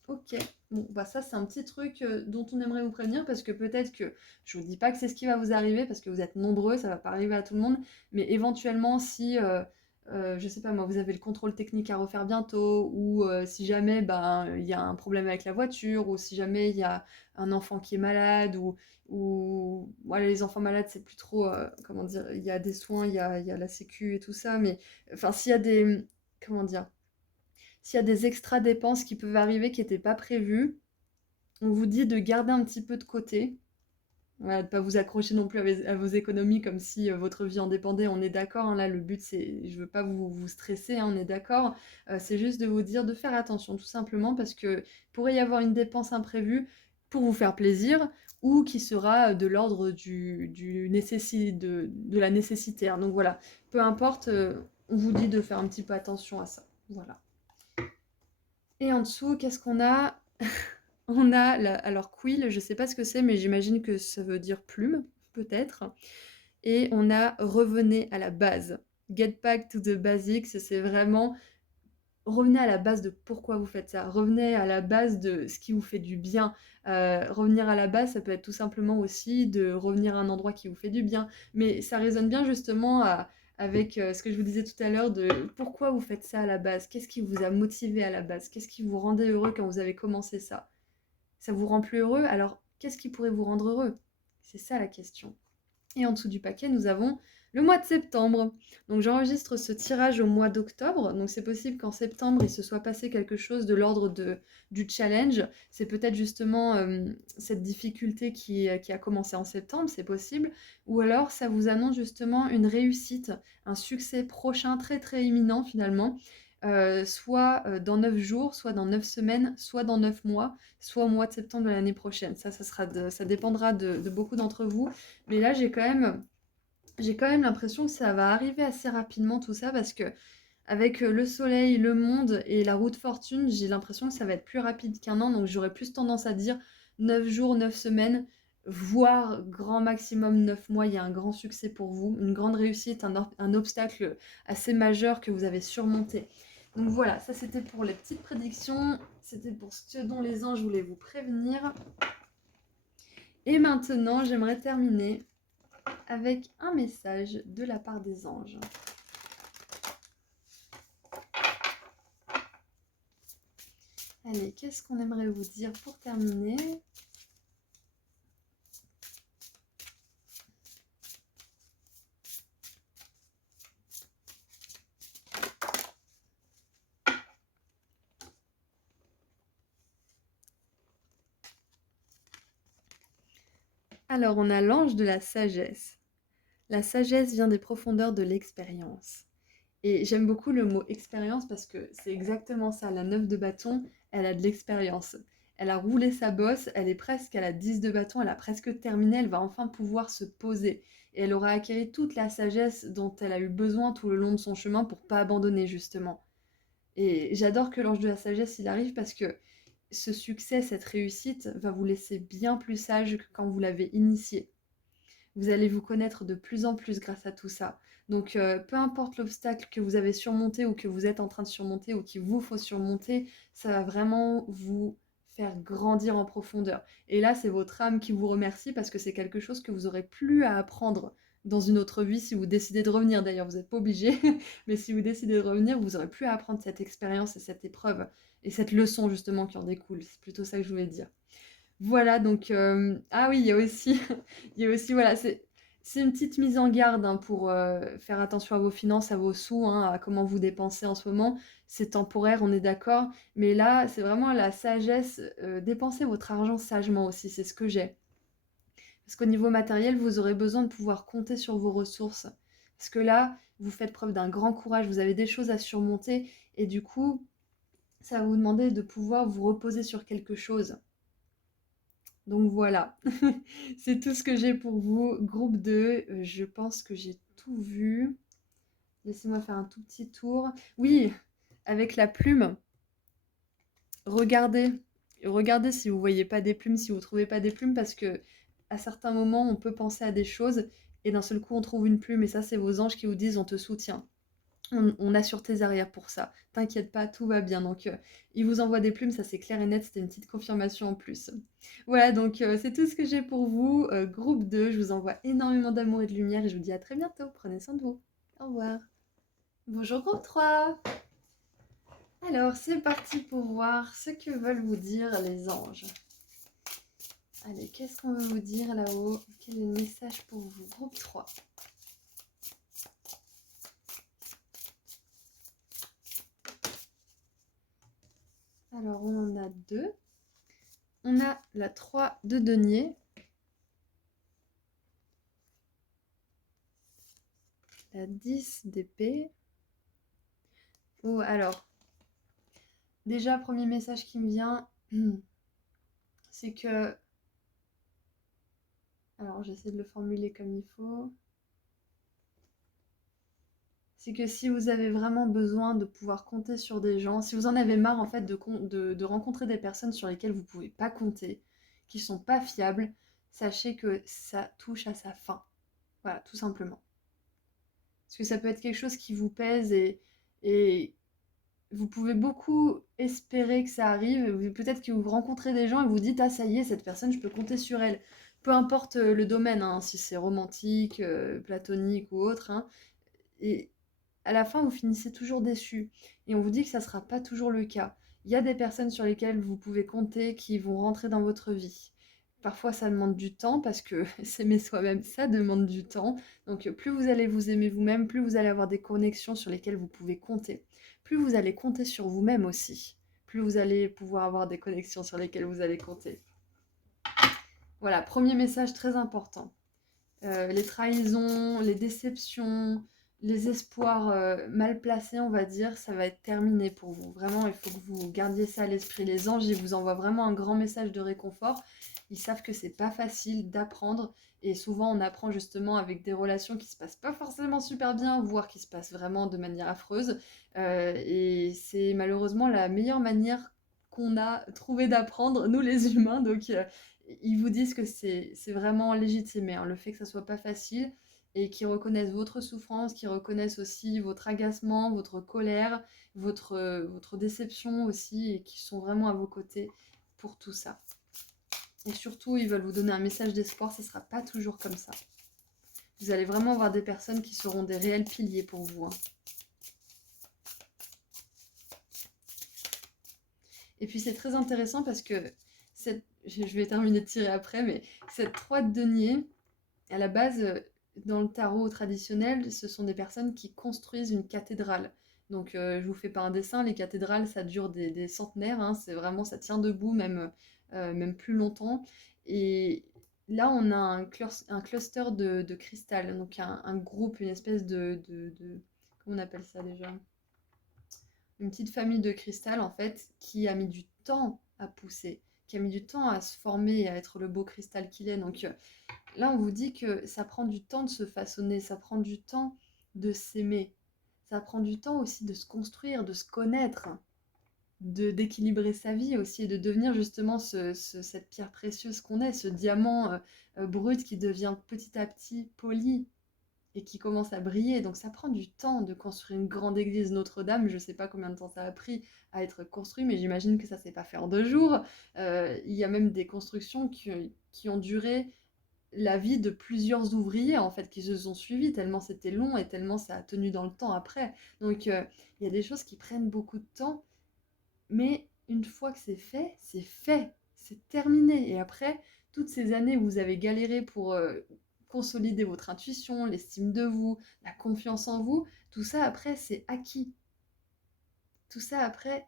Ok, bon, bah ça c'est un petit truc dont on aimerait vous prévenir parce que peut-être que, je vous dis pas que c'est ce qui va vous arriver parce que vous êtes nombreux, ça va pas arriver à tout le monde, mais éventuellement si, je sais pas moi, vous avez le contrôle technique à refaire bientôt ou si jamais ben il y a un problème avec la voiture ou si jamais il y a un enfant qui est malade ou voilà, les enfants malades c'est plus trop, comment dire, il y a des soins, il y a la sécu et tout ça, mais enfin s'il y a des, comment dire, s'il y a des extra dépenses qui peuvent arriver qui n'étaient pas prévues, on vous dit de garder un petit peu de côté Voilà, de pas vous accrocher non plus à vos économies comme si votre vie en dépendait. On est d'accord, hein, là, le but, c'est, je veux pas vous stresser, hein, on est d'accord. C'est juste de vous dire de faire attention, tout simplement, parce que pourrait y avoir une dépense imprévue pour vous faire plaisir ou qui sera de l'ordre de la nécessité, hein. Donc voilà, peu importe, on vous dit de faire un petit peu attention à ça. Voilà. Et en dessous, qu'est-ce qu'on a? On a alors quill, je sais pas ce que c'est, mais j'imagine que ça veut dire plume, peut-être. Et on a revenez à la base. Get back to the basics, c'est vraiment revenez à la base de pourquoi vous faites ça. Revenez à la base de ce qui vous fait du bien. Revenir à la base, ça peut être tout simplement aussi de revenir à un endroit qui vous fait du bien. Mais ça résonne bien justement avec ce que je vous disais tout à l'heure de pourquoi vous faites ça à la base. Qu'est-ce qui vous a motivé à la base? Qu'est-ce qui vous rendait heureux quand vous avez commencé ça? Ça vous rend plus heureux, alors qu'est-ce qui pourrait vous rendre heureux? C'est ça la question. Et en dessous du paquet, nous avons le mois de septembre. Donc j'enregistre ce tirage au mois d'octobre. Donc c'est possible qu'en septembre, il se soit passé quelque chose de l'ordre du challenge. C'est peut-être justement cette difficulté qui a commencé en septembre, c'est possible. Ou alors ça vous annonce justement une réussite, un succès prochain très très imminent finalement. Soit dans 9 jours, soit dans 9 semaines, soit dans 9 mois, soit au mois de septembre de l'année prochaine. Ça dépendra de beaucoup d'entre vous. Mais là, j'ai quand même l'impression que ça va arriver assez rapidement tout ça parce que avec le soleil, le monde et la roue de fortune, j'ai l'impression que ça va être plus rapide qu'un an. Donc j'aurais plus tendance à dire 9 jours, 9 semaines, voire grand maximum 9 mois. Il y a un grand succès pour vous, une grande réussite, un obstacle assez majeur que vous avez surmonté. Donc voilà, ça c'était pour les petites prédictions. C'était pour ce dont les anges voulaient vous prévenir. Et maintenant, j'aimerais terminer avec un message de la part des anges. Allez, qu'est-ce qu'on aimerait vous dire pour terminer? Alors, on a l'ange de la sagesse. La sagesse vient des profondeurs de l'expérience. Et j'aime beaucoup le mot expérience parce que c'est exactement ça. La 9 de bâton, elle a de l'expérience. Elle a roulé sa bosse, elle est presque à la 10 de bâton, elle a presque terminé, elle va enfin pouvoir se poser. Et elle aura acquis toute la sagesse dont elle a eu besoin tout le long de son chemin pour pas abandonner justement. Et j'adore que l'ange de la sagesse, il arrive parce que ce succès, cette réussite va vous laisser bien plus sage que quand vous l'avez initié. Vous allez vous connaître de plus en plus grâce à tout ça. Donc, peu importe l'obstacle que vous avez surmonté ou que vous êtes en train de surmonter ou qu'il vous faut surmonter, ça va vraiment vous faire grandir en profondeur. Et là, c'est votre âme qui vous remercie parce que c'est quelque chose que vous aurez plus à apprendre dans une autre vie si vous décidez de revenir. D'ailleurs, vous n'êtes pas obligé, mais si vous décidez de revenir, vous aurez plus à apprendre cette expérience et cette épreuve et cette leçon justement qui en découle. C'est plutôt ça que je voulais dire. Voilà, donc ah oui, il y a aussi il y a aussi voilà, c'est une petite mise en garde, hein, pour, faire attention à vos finances, à vos sous, hein, à comment vous dépensez en ce moment. C'est temporaire, on est d'accord, mais là, c'est vraiment la sagesse, dépensez votre argent sagement aussi, c'est ce que j'ai. Parce qu'au niveau matériel, vous aurez besoin de pouvoir compter sur vos ressources. Parce que là, vous faites preuve d'un grand courage, vous avez des choses à surmonter et du coup, ça va vous demander de pouvoir vous reposer sur quelque chose. Donc voilà, c'est tout ce que j'ai pour vous. Groupe 2, je pense que j'ai tout vu. Laissez-moi faire un tout petit tour. Oui, avec la plume, regardez. Regardez si vous voyez pas des plumes, si vous trouvez pas des plumes, parce que à certains moments, on peut penser à des choses et d'un seul coup, on trouve une plume. Et ça, c'est vos anges qui vous disent, on te soutient. On assure tes arrières pour ça. T'inquiète pas, tout va bien. Donc, il vous envoie des plumes, ça c'est clair et net, c'était une petite confirmation en plus. Voilà, donc c'est tout ce que j'ai pour vous. Groupe 2, je vous envoie énormément d'amour et de lumière et je vous dis à très bientôt. Prenez soin de vous. Au revoir. Bonjour groupe 3. Alors, c'est parti pour voir ce que veulent vous dire les anges. Allez, qu'est-ce qu'on veut vous dire là-haut? Quel est le message pour vous? Groupe 3. Alors, on en a deux. On a la 3 de denier. la 10 d'épée. Oh, alors, déjà, premier message qui me vient, c'est que... Alors, j'essaie de le formuler comme il faut. C'est que si vous avez vraiment besoin de pouvoir compter sur des gens, si vous en avez marre en fait de rencontrer des personnes sur lesquelles vous ne pouvez pas compter, qui ne sont pas fiables, sachez que ça touche à sa fin. Voilà, tout simplement. Parce que ça peut être quelque chose qui vous pèse et vous pouvez beaucoup espérer que ça arrive. Peut-être que vous rencontrez des gens et vous dites: ah ça y est, cette personne, je peux compter sur elle. Peu importe le domaine, hein, si c'est romantique, platonique ou autre. Hein. Et à la fin, vous finissez toujours déçu. Et on vous dit que ça ne sera pas toujours le cas. Il y a des personnes sur lesquelles vous pouvez compter qui vont rentrer dans votre vie. Parfois, ça demande du temps parce que s'aimer soi-même, ça demande du temps. Donc, plus vous allez vous aimer vous-même, plus vous allez avoir des connexions sur lesquelles vous pouvez compter. Plus vous allez compter sur vous-même aussi. Plus vous allez pouvoir avoir des connexions sur lesquelles vous allez compter. Voilà, premier message très important. Les trahisons, les déceptions, les espoirs mal placés, on va dire, ça va être terminé pour vous. Vraiment, il faut que vous gardiez ça à l'esprit. Les anges, ils vous envoient vraiment un grand message de réconfort. Ils savent que c'est pas facile d'apprendre. Et souvent, on apprend justement avec des relations qui se passent pas forcément super bien, voire qui se passent vraiment de manière affreuse. Et c'est malheureusement la meilleure manière qu'on a trouvé d'apprendre, nous les humains. Donc, ils vous disent que c'est vraiment légitime, hein, le fait que ça soit pas facile et qu'ils reconnaissent votre souffrance, qu'ils reconnaissent aussi votre agacement, votre colère, votre déception aussi et qu'ils sont vraiment à vos côtés pour tout ça. Et surtout, ils veulent vous donner un message d'espoir, ce ne sera pas toujours comme ça. Vous allez vraiment avoir des personnes qui seront des réels piliers pour vous. Hein. Et puis c'est très intéressant parce que je vais terminer de tirer après, mais cette 3 de denier, à la base, dans le tarot traditionnel, ce sont des personnes qui construisent une cathédrale. Donc, je vous fais pas un dessin, les cathédrales, ça dure des centenaires, hein, c'est vraiment, ça tient debout même plus longtemps. Et là, on a un cluster de cristal, donc un groupe, une espèce comment on appelle ça déjà? Une petite famille de cristal, en fait, qui a mis du temps à pousser, qui a mis du temps à se former et à être le beau cristal qu'il est. Donc, là, on vous dit que ça prend du temps de se façonner, ça prend du temps de s'aimer, ça prend du temps aussi de se construire, de se connaître, d'équilibrer sa vie aussi et de devenir justement cette pierre précieuse qu'on est, ce diamant brut qui devient petit à petit poli et qui commence à briller. Donc ça prend du temps de construire une grande église Notre-Dame. Je ne sais pas combien de temps ça a pris à être construit, mais j'imagine que ça ne s'est pas fait en 2 jours. Il y a même des constructions qui ont duré la vie de plusieurs ouvriers en fait qui se sont suivis tellement c'était long et tellement ça a tenu dans le temps après. Donc il y a des choses qui prennent beaucoup de temps, mais une fois que c'est terminé. Et après, toutes ces années où vous avez galéré pour consolider votre intuition, l'estime de vous, la confiance en vous, tout ça après c'est acquis. Tout ça après,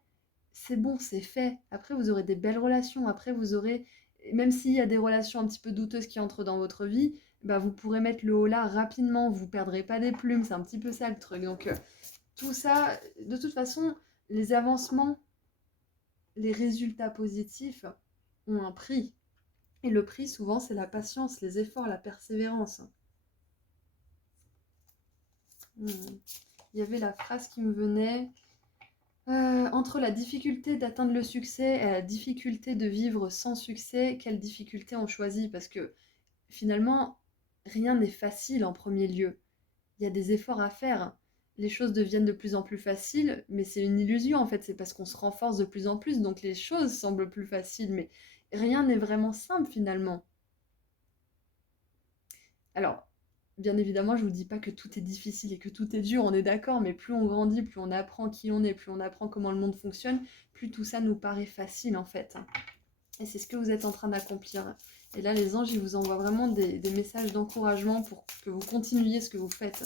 c'est bon, c'est fait. Après, vous aurez des belles relations. Après, vous aurez, même s'il y a des relations un petit peu douteuses qui entrent dans votre vie, bah, vous pourrez mettre le haut là rapidement. Vous perdrez pas des plumes. C'est un petit peu ça le truc. Donc, tout ça, de toute façon, les avancements, les résultats positifs ont un prix. Et le prix, souvent, c'est la patience, les efforts, la persévérance. Hmm. Il y avait la phrase qui me venait. Entre la difficulté d'atteindre le succès et la difficulté de vivre sans succès, quelle difficulté on choisit? Parce que finalement, rien n'est facile en premier lieu. Il y a des efforts à faire. Les choses deviennent de plus en plus faciles, mais c'est une illusion en fait, c'est parce qu'on se renforce de plus en plus, donc les choses semblent plus faciles, mais rien n'est vraiment simple finalement. Alors, bien évidemment, je vous dis pas que tout est difficile et que tout est dur, on est d'accord, mais plus on grandit, plus on apprend qui on est, plus on apprend comment le monde fonctionne, plus tout ça nous paraît facile en fait. Et c'est ce que vous êtes en train d'accomplir. Et là, les anges, ils vous envoient vraiment des messages d'encouragement pour que vous continuiez ce que vous faites.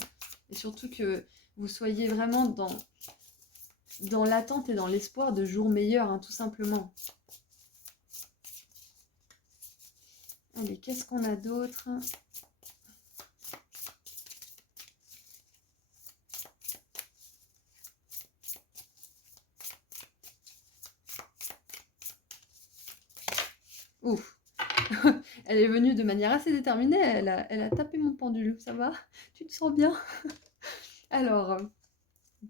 Et surtout que vous soyez vraiment dans l'attente et dans l'espoir de jours meilleurs, hein, tout simplement. Allez, qu'est-ce qu'on a d'autre ? Ouf. Elle est venue de manière assez déterminée, elle a tapé mon pendule. Ça va? Tu te sens bien? Alors,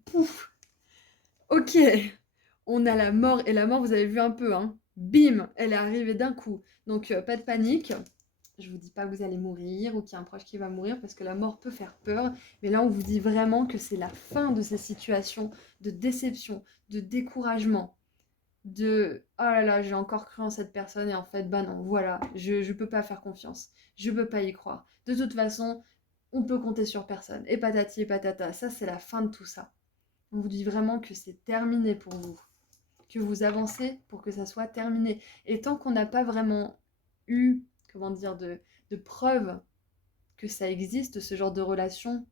pouf. Ok. On a la mort, et la mort, vous avez vu un peu, hein. Bim! Elle est arrivée d'un coup. Donc, pas de panique. Je vous dis pas que vous allez mourir ou qu'il y a un proche qui va mourir parce que la mort peut faire peur. Mais là, on vous dit vraiment que c'est la fin de ces situations de déception, de découragement, de oh là là, j'ai encore cru en cette personne et en fait, bah non, voilà, je peux pas faire confiance. Je peux pas y croire. De toute façon, on peut compter sur personne. Et patati et patata. Ça, c'est la fin de tout ça. On vous dit vraiment que c'est terminé pour vous, que vous avancez pour que ça soit terminé. Et tant qu'on n'a pas vraiment eu, comment dire, de preuves que ça existe, ce genre de relation,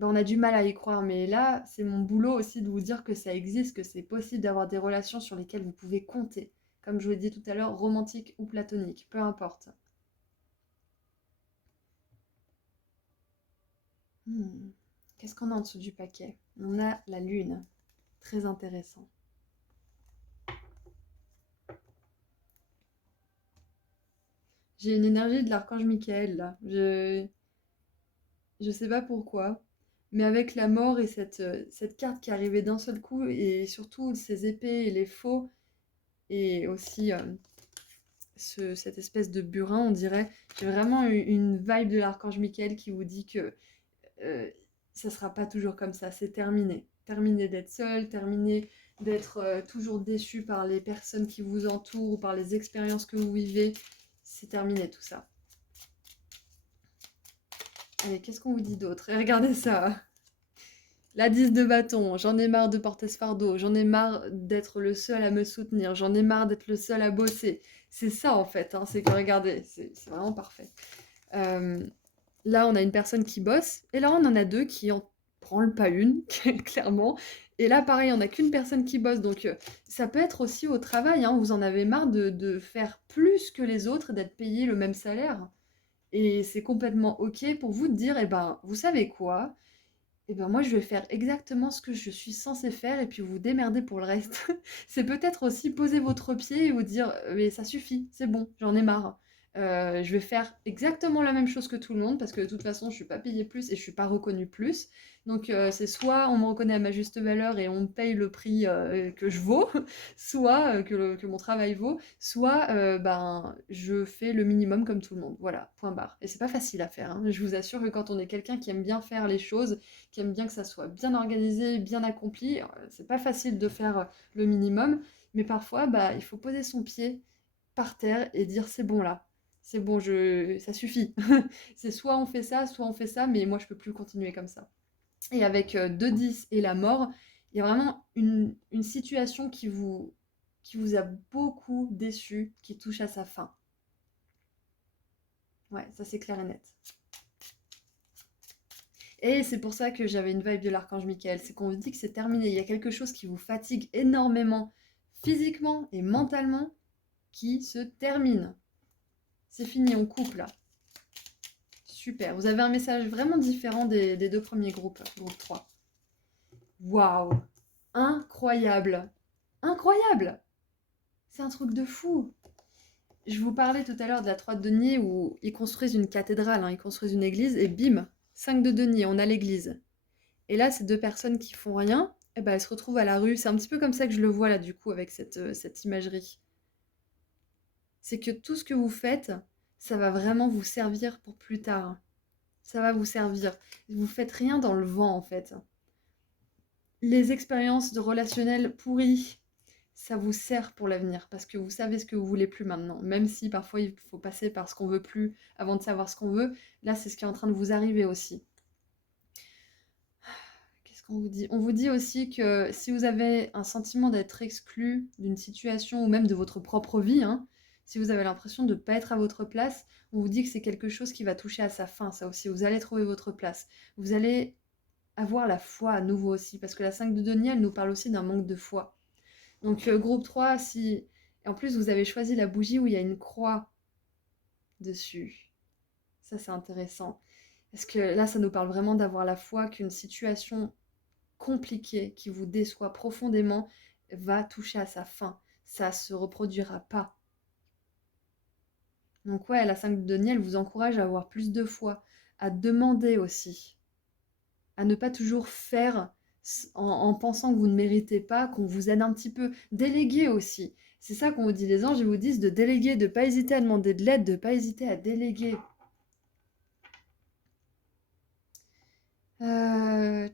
ben on a du mal à y croire. Mais là, c'est mon boulot aussi de vous dire que ça existe, que c'est possible d'avoir des relations sur lesquelles vous pouvez compter. Comme je vous l'ai dit tout à l'heure, romantique ou platonique, peu importe. Hmm. Qu'est-ce qu'on a en dessous du paquet? On a la lune. Très intéressant. J'ai une énergie de l'archange Michael là. Je sais pas pourquoi, mais avec la mort et cette carte qui arrivait d'un seul coup, et surtout ces épées et les faux, et aussi cette espèce de burin, on dirait, j'ai vraiment eu une vibe de l'archange Michael qui vous dit que euh, ça sera pas toujours comme ça, c'est terminé. Terminé d'être seul, terminé d'être toujours déçu par les personnes qui vous entourent ou par les expériences que vous vivez. C'est terminé tout ça. Allez, qu'est-ce qu'on vous dit d'autre? Et regardez ça. La 10 de bâton, j'en ai marre de porter ce fardeau, j'en ai marre d'être le seul à me soutenir, j'en ai marre d'être le seul à bosser. C'est ça en fait, hein, c'est que regardez, c'est vraiment parfait. Euh, Là, on a une personne qui bosse, et là, on en a deux qui en branlent pas une, clairement. Et là, pareil, on n'a qu'une personne qui bosse, donc ça peut être aussi au travail, hein, vous en avez marre de faire plus que les autres, d'être payé le même salaire. Et c'est complètement OK pour vous de dire, eh ben, vous savez quoi? Eh ben moi, je vais faire exactement ce que je suis censée faire et puis vous démerdez pour le reste. C'est peut-être aussi poser votre pied et vous dire, mais ça suffit, c'est bon, j'en ai marre. Je vais faire exactement la même chose que tout le monde parce que de toute façon, je suis pas payée plus et je suis pas reconnue plus. Donc c'est soit on me reconnaît à ma juste valeur et on me paye le prix que je vaux, soit que mon travail vaut, soit ben je fais le minimum comme tout le monde. Voilà, point barre. Et c'est pas facile à faire, hein. Je vous assure que quand on est quelqu'un qui aime bien faire les choses, qui aime bien que ça soit bien organisé, bien accompli. C'est pas facile de faire le minimum, mais parfois, bah, il faut poser son pied par terre et dire c'est bon là, c'est bon, ça suffit. C'est soit on fait ça, mais moi je peux plus continuer comme ça. Et avec 2-10 et la mort, il y a vraiment une situation qui vous a beaucoup déçu, qui touche à sa fin. Ouais, ça c'est clair et net. Et c'est pour ça que j'avais une vibe de l'archange Michael, c'est qu'on vous dit que c'est terminé, il y a quelque chose qui vous fatigue énormément, physiquement et mentalement, qui se termine. C'est fini, on coupe là. Super, vous avez un message vraiment différent des deux premiers groupes, groupe 3. Waouh, incroyable, incroyable, c'est un truc de fou. Je vous parlais tout à l'heure de la 3 de denier où ils construisent une cathédrale, hein, ils construisent une église et bim, 5 de denier, on a l'église. Et là, ces deux personnes qui font rien, eh ben, elles se retrouvent à la rue. C'est un petit peu comme ça que je le vois là, du coup, avec cette imagerie. C'est que tout ce que vous faites, ça va vraiment vous servir pour plus tard. Ça va vous servir. Vous faites rien dans le vent, en fait. Les expériences de relationnel pourries, ça vous sert pour l'avenir, parce que vous savez ce que vous voulez plus maintenant. Même si parfois il faut passer par ce qu'on veut plus avant de savoir ce qu'on veut, là, c'est ce qui est en train de vous arriver aussi. Qu'est-ce qu'on vous dit? On vous dit aussi que si vous avez un sentiment d'être exclu d'une situation ou même de votre propre vie, hein, si vous avez l'impression de ne pas être à votre place, on vous dit que c'est quelque chose qui va toucher à sa fin, ça aussi. Vous allez trouver votre place. Vous allez avoir la foi à nouveau aussi, parce que la 5 de denier, elle nous parle aussi d'un manque de foi. Donc groupe 3, si... Et en plus, vous avez choisi la bougie où il y a une croix dessus. Ça, c'est intéressant. Parce que là, ça nous parle vraiment d'avoir la foi qu'une situation compliqué, qui vous déçoit profondément, va toucher à sa fin. Ça se reproduira pas. Donc ouais, la 5 de denier, elle vous encourage à avoir plus de foi, à demander aussi, à ne pas toujours faire en pensant que vous ne méritez pas, qu'on vous aide un petit peu. Déléguer aussi. C'est ça qu'on vous dit, les anges, ils vous disent de déléguer, de ne pas hésiter à demander de l'aide, de ne pas hésiter à déléguer. Euh...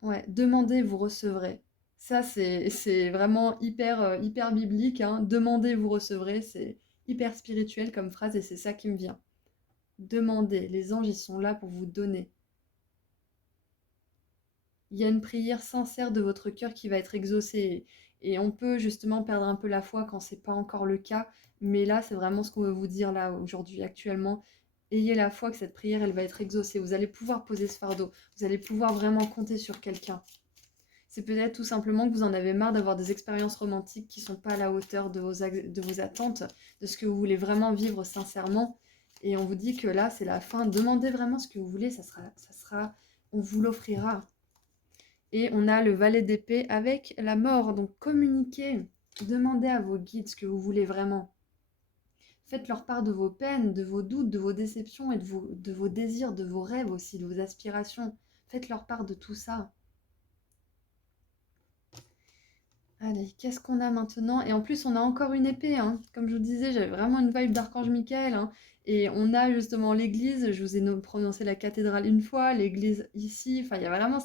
Ouais, demandez, vous recevrez. Ça, c'est vraiment hyper biblique, hein. Demandez, vous recevrez. C'est hyper spirituel comme phrase et c'est ça qui me vient. Demandez. Les anges, ils sont là pour vous donner. Il y a une prière sincère de votre cœur qui va être exaucée. Et on peut justement perdre un peu la foi quand c'est pas encore le cas. Mais là, c'est vraiment ce qu'on veut vous dire là aujourd'hui, actuellement. Ayez la foi que cette prière, elle va être exaucée. Vous allez pouvoir poser ce fardeau. Vous allez pouvoir vraiment compter sur quelqu'un. C'est peut-être tout simplement que vous en avez marre d'avoir des expériences romantiques qui ne sont pas à la hauteur de vos attentes, de ce que vous voulez vraiment vivre sincèrement. Et on vous dit que là, c'est la fin. Demandez vraiment ce que vous voulez, on vous l'offrira. Et on a le valet d'épée avec la mort. Donc communiquez, demandez à vos guides ce que vous voulez vraiment. Faites leur part de vos peines, de vos doutes, de vos déceptions et de vos désirs, de vos rêves aussi, de vos aspirations. Faites leur part de tout ça. Allez, qu'est-ce qu'on a maintenant? Et en plus, on a encore une épée, hein. Comme je vous disais, j'avais vraiment une vibe d'Archange Michael, hein. Et on a justement l'église, je vous ai prononcé la cathédrale une fois, l'église ici, enfin, il y a vraiment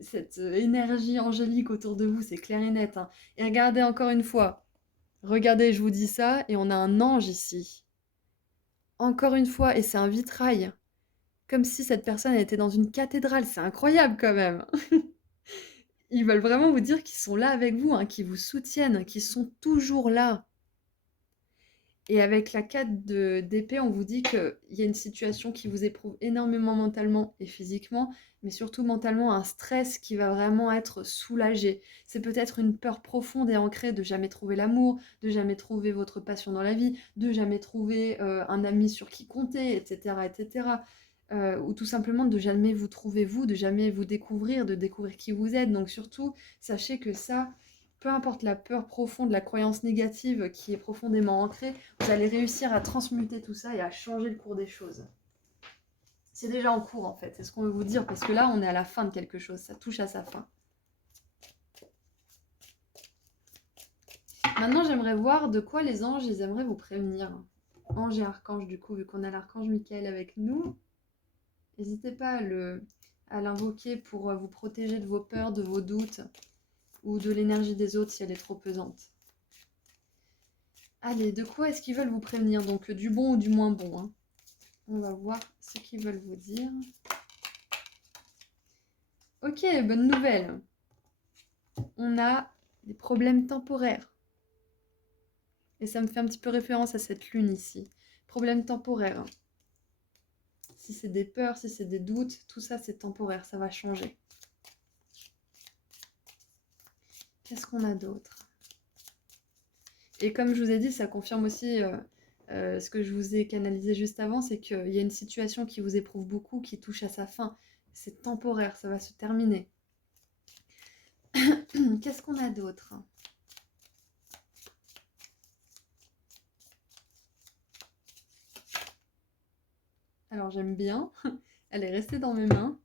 cette énergie angélique autour de vous, c'est clair et net, hein. Et regardez encore une fois, regardez, je vous dis ça, et on a un ange ici. Encore une fois, et c'est un vitrail. Comme si cette personne était dans une cathédrale, c'est incroyable quand même. Ils veulent vraiment vous dire qu'ils sont là avec vous, hein, qu'ils vous soutiennent, qu'ils sont toujours là. Et avec la 4 d'épée, on vous dit qu'il y a une situation qui vous éprouve énormément mentalement et physiquement, mais surtout mentalement un stress qui va vraiment être soulagé. C'est peut-être une peur profonde et ancrée de jamais trouver l'amour, de jamais trouver votre passion dans la vie, de jamais trouver un ami sur qui compter, etc. etc. Ou tout simplement de jamais vous trouver vous, de jamais vous découvrir, de découvrir qui vous êtes. Donc surtout, sachez que ça, peu importe la peur profonde, la croyance négative qui est profondément ancrée, vous allez réussir à transmuter tout ça et à changer le cours des choses. C'est déjà en cours en fait, c'est ce qu'on veut vous dire, parce que là on est à la fin de quelque chose, ça touche à sa fin. Maintenant j'aimerais voir de quoi les anges ils aimeraient vous prévenir. Ange et archange du coup, vu qu'on a l'archange Michael avec nous, n'hésitez pas à l'invoquer pour vous protéger de vos peurs, de vos doutes, ou de l'énergie des autres si elle est trop pesante. Allez, de quoi est-ce qu'ils veulent vous prévenir? Donc du bon ou du moins bon, hein. On va voir ce qu'ils veulent vous dire. Ok, bonne nouvelle. On a des problèmes temporaires. Et ça me fait un petit peu référence à cette lune ici. Problèmes temporaires. Si c'est des peurs, si c'est des doutes, tout ça c'est temporaire, ça va changer. Qu'est-ce qu'on a d'autre? Et comme je vous ai dit, ça confirme aussi ce que je vous ai canalisé juste avant, c'est qu'il y a une situation qui vous éprouve beaucoup, qui touche à sa fin. C'est temporaire, ça va se terminer. Qu'est-ce qu'on a d'autre? Alors j'aime bien, elle est restée dans mes mains.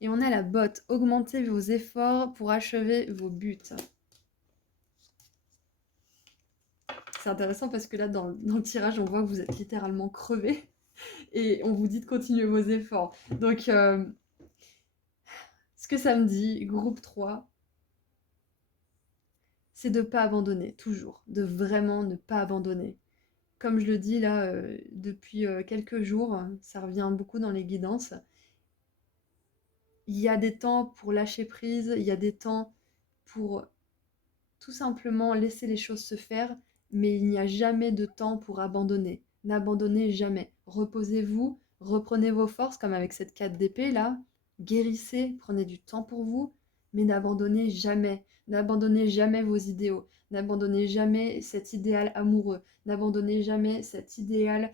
Et on a la botte, augmentez vos efforts pour achever vos buts. C'est intéressant parce que là, dans le tirage, on voit que vous êtes littéralement crevé. Et on vous dit de continuer vos efforts. Donc, ce que ça me dit, groupe 3, c'est de ne pas abandonner, toujours. De vraiment ne pas abandonner. Comme je le dis là, depuis quelques jours, ça revient beaucoup dans les guidances. Il y a des temps pour lâcher prise, il y a des temps pour tout simplement laisser les choses se faire, mais il n'y a jamais de temps pour abandonner. N'abandonnez jamais. Reposez-vous, reprenez vos forces, comme avec cette 4 d'épée là. Guérissez, prenez du temps pour vous, mais n'abandonnez jamais. N'abandonnez jamais vos idéaux. N'abandonnez jamais cet idéal amoureux. N'abandonnez jamais cet idéal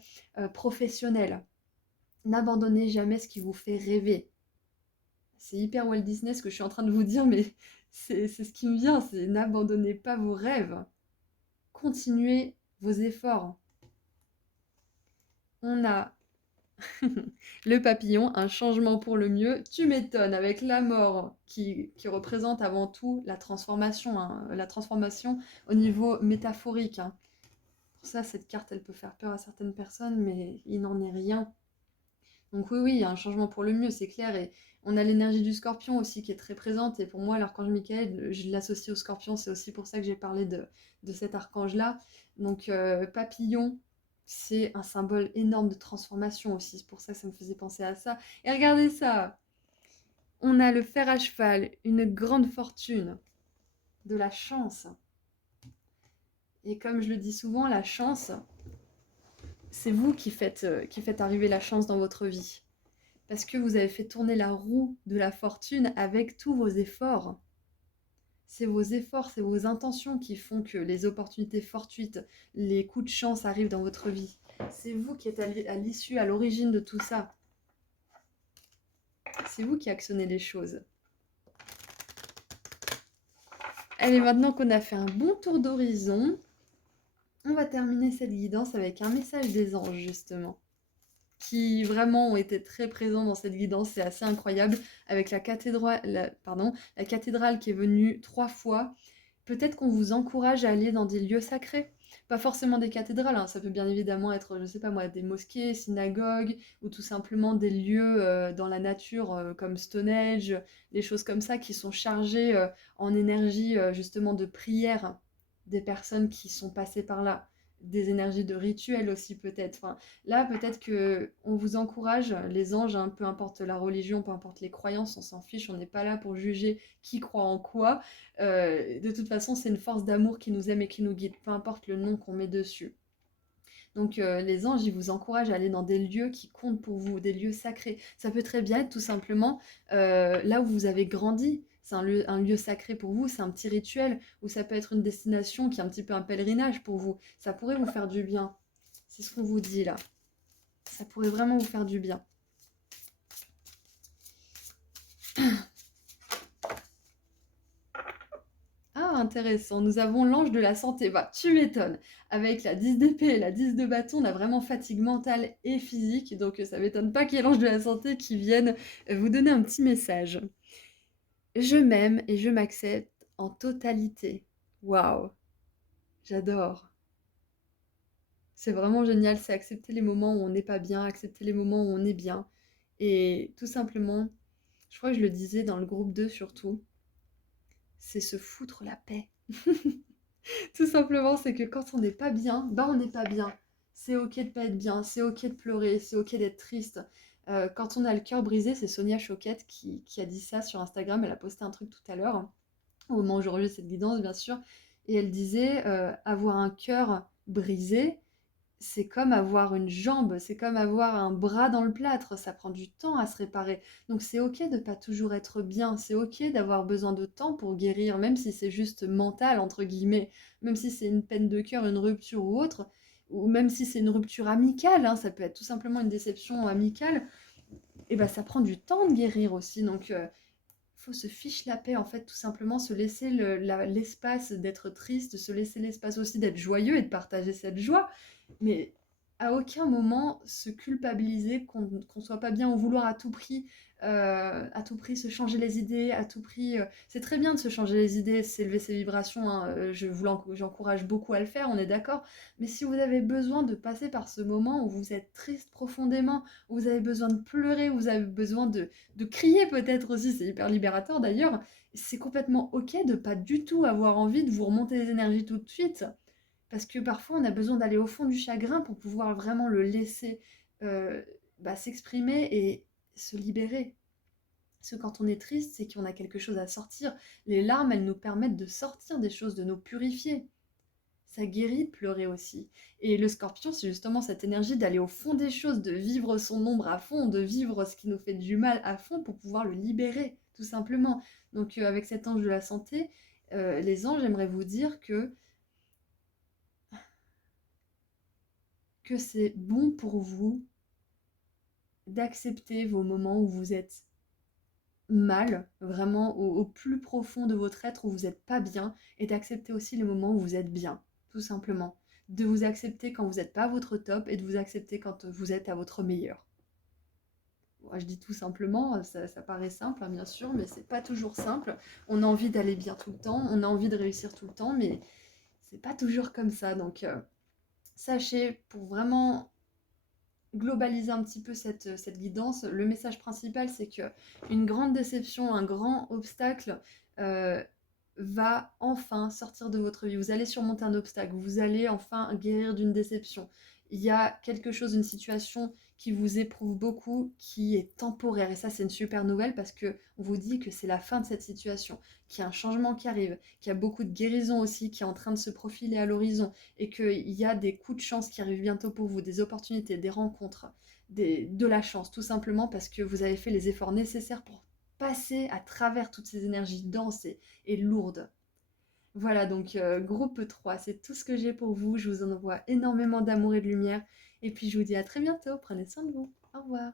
professionnel. N'abandonnez jamais ce qui vous fait rêver. C'est hyper Walt Disney ce que je suis en train de vous dire, mais c'est ce qui me vient, c'est n'abandonnez pas vos rêves. continuer vos efforts. On a le papillon, un changement pour le mieux. Tu m'étonnes, avec la mort qui représente avant tout la transformation, hein, la transformation au niveau métaphorique. Hein. Pour ça, cette carte, elle peut faire peur à certaines personnes, mais il n'en est rien. Donc oui, il y a un changement pour le mieux, c'est clair. Et on a l'énergie du scorpion aussi qui est très présente. Et pour moi, l'archange Michael, je l'associe au scorpion. C'est aussi pour ça que j'ai parlé de cet archange-là. Donc papillon, c'est un symbole énorme de transformation aussi. C'est pour ça que ça me faisait penser à ça. Et regardez ça, on a le fer à cheval, une grande fortune, de la chance. Et comme je le dis souvent, la chance, c'est vous qui faites arriver la chance dans votre vie. Parce que vous avez fait tourner la roue de la fortune avec tous vos efforts. C'est vos efforts, c'est vos intentions qui font que les opportunités fortuites, les coups de chance arrivent dans votre vie. C'est vous qui êtes à l'issue, à l'origine de tout ça. C'est vous qui actionnez les choses. Allez, maintenant qu'on a fait un bon tour d'horizon, on va terminer cette guidance avec un message des anges, justement, qui vraiment ont été très présents dans cette guidance. C'est assez incroyable, avec la cathédrale qui est venue 3 fois. Peut-être qu'on vous encourage à aller dans des lieux sacrés. Pas forcément des cathédrales, hein. Ça peut bien évidemment être, je sais pas moi, des mosquées, synagogues, ou tout simplement des lieux dans la nature comme Stonehenge, des choses comme ça qui sont chargées en énergie justement de prière des personnes qui sont passées par là. Des énergies de rituel aussi peut-être. Enfin, là, peut-être que on vous encourage, les anges, hein, peu importe la religion, peu importe les croyances, on s'en fiche, on n'est pas là pour juger qui croit en quoi. De toute façon, c'est une force d'amour qui nous aime et qui nous guide, peu importe le nom qu'on met dessus. Donc les anges, ils vous encouragent à aller dans des lieux qui comptent pour vous, des lieux sacrés. Ça peut très bien être tout simplement là où vous avez grandi. C'est un lieu sacré pour vous, c'est un petit rituel, ou ça peut être une destination qui est un petit peu un pèlerinage pour vous. Ça pourrait vous faire du bien. C'est ce qu'on vous dit là. Ça pourrait vraiment vous faire du bien. Ah, intéressant. Nous avons l'ange de la santé. Bah, tu m'étonnes. Avec la 10 d'épée et la 10 de bâton, on a vraiment fatigue mentale et physique. Donc, ça m'étonne pas qu'il y ait l'ange de la santé qui vienne vous donner un petit message. Je m'aime et je m'accepte en totalité. Waouh, j'adore. C'est vraiment génial. C'est accepter les moments où on n'est pas bien, accepter les moments où on est bien. Et tout simplement, je crois que je le disais dans le groupe 2 surtout, c'est se foutre la paix. Tout simplement, c'est que quand on n'est pas bien, bah on n'est pas bien. C'est ok de pas être bien, c'est ok de pleurer, c'est ok d'être triste. Quand on a le cœur brisé, c'est Sonia Choquette qui a dit ça sur Instagram. Elle a posté un truc tout à l'heure, hein, au moment où j'enregistre cette guidance, bien sûr. Et elle disait avoir un cœur brisé, c'est comme avoir une jambe, c'est comme avoir un bras dans le plâtre, ça prend du temps à se réparer. Donc c'est ok de pas toujours être bien, c'est ok d'avoir besoin de temps pour guérir, même si c'est juste mental, entre guillemets, même si c'est une peine de cœur, une rupture ou autre, ou même si c'est une rupture amicale, hein, ça peut être tout simplement une déception amicale, et ben ça prend du temps de guérir aussi. Donc faut se fiche la paix, en fait, tout simplement, se laisser l'espace d'être triste, se laisser l'espace aussi d'être joyeux et de partager cette joie, mais à aucun moment se culpabiliser qu'on soit pas bien ou vouloir à tout prix se changer les idées, à tout prix... c'est très bien de se changer les idées, s'élever ses vibrations, hein, j'encourage beaucoup à le faire, on est d'accord, mais si vous avez besoin de passer par ce moment où vous êtes triste profondément, où vous avez besoin de pleurer, où vous avez besoin de crier peut-être aussi, c'est hyper libérateur d'ailleurs, c'est complètement ok de pas du tout avoir envie de vous remonter les énergies tout de suite. Parce que parfois, on a besoin d'aller au fond du chagrin pour pouvoir vraiment le laisser s'exprimer et se libérer. Parce que quand on est triste, c'est qu'on a quelque chose à sortir. Les larmes, elles nous permettent de sortir des choses, de nous purifier. Ça guérit de pleurer aussi. Et le scorpion, c'est justement cette énergie d'aller au fond des choses, de vivre son ombre à fond, de vivre ce qui nous fait du mal à fond pour pouvoir le libérer, tout simplement. Donc avec cet ange de la santé, les anges, j'aimerais vous dire que c'est bon pour vous d'accepter vos moments où vous êtes mal, vraiment au plus profond de votre être, où vous n'êtes pas bien, et d'accepter aussi les moments où vous êtes bien, tout simplement. De vous accepter quand vous n'êtes pas à votre top et de vous accepter quand vous êtes à votre meilleur. Moi, je dis tout simplement, ça paraît simple, hein, bien sûr, mais c'est pas toujours simple. On a envie d'aller bien tout le temps, on a envie de réussir tout le temps, mais c'est pas toujours comme ça. Donc, sachez, pour vraiment globaliser un petit peu cette guidance, le message principal, c'est que une grande déception, un grand obstacle euh, va enfin sortir de votre vie. Vous allez surmonter un obstacle, vous allez enfin guérir d'une déception. Il y a quelque chose, une situation qui vous éprouve beaucoup, qui est temporaire. Et ça, c'est une super nouvelle parce que on vous dit que c'est la fin de cette situation, qu'il y a un changement qui arrive, qu'il y a beaucoup de guérison aussi qui est en train de se profiler à l'horizon et qu'il y a des coups de chance qui arrivent bientôt pour vous, des opportunités, des rencontres, de la chance, tout simplement parce que vous avez fait les efforts nécessaires pour passer à travers toutes ces énergies denses et lourdes. Voilà, donc groupe 3, c'est tout ce que j'ai pour vous. Je vous envoie énormément d'amour et de lumière. Et puis je vous dis à très bientôt. Prenez soin de vous. Au revoir.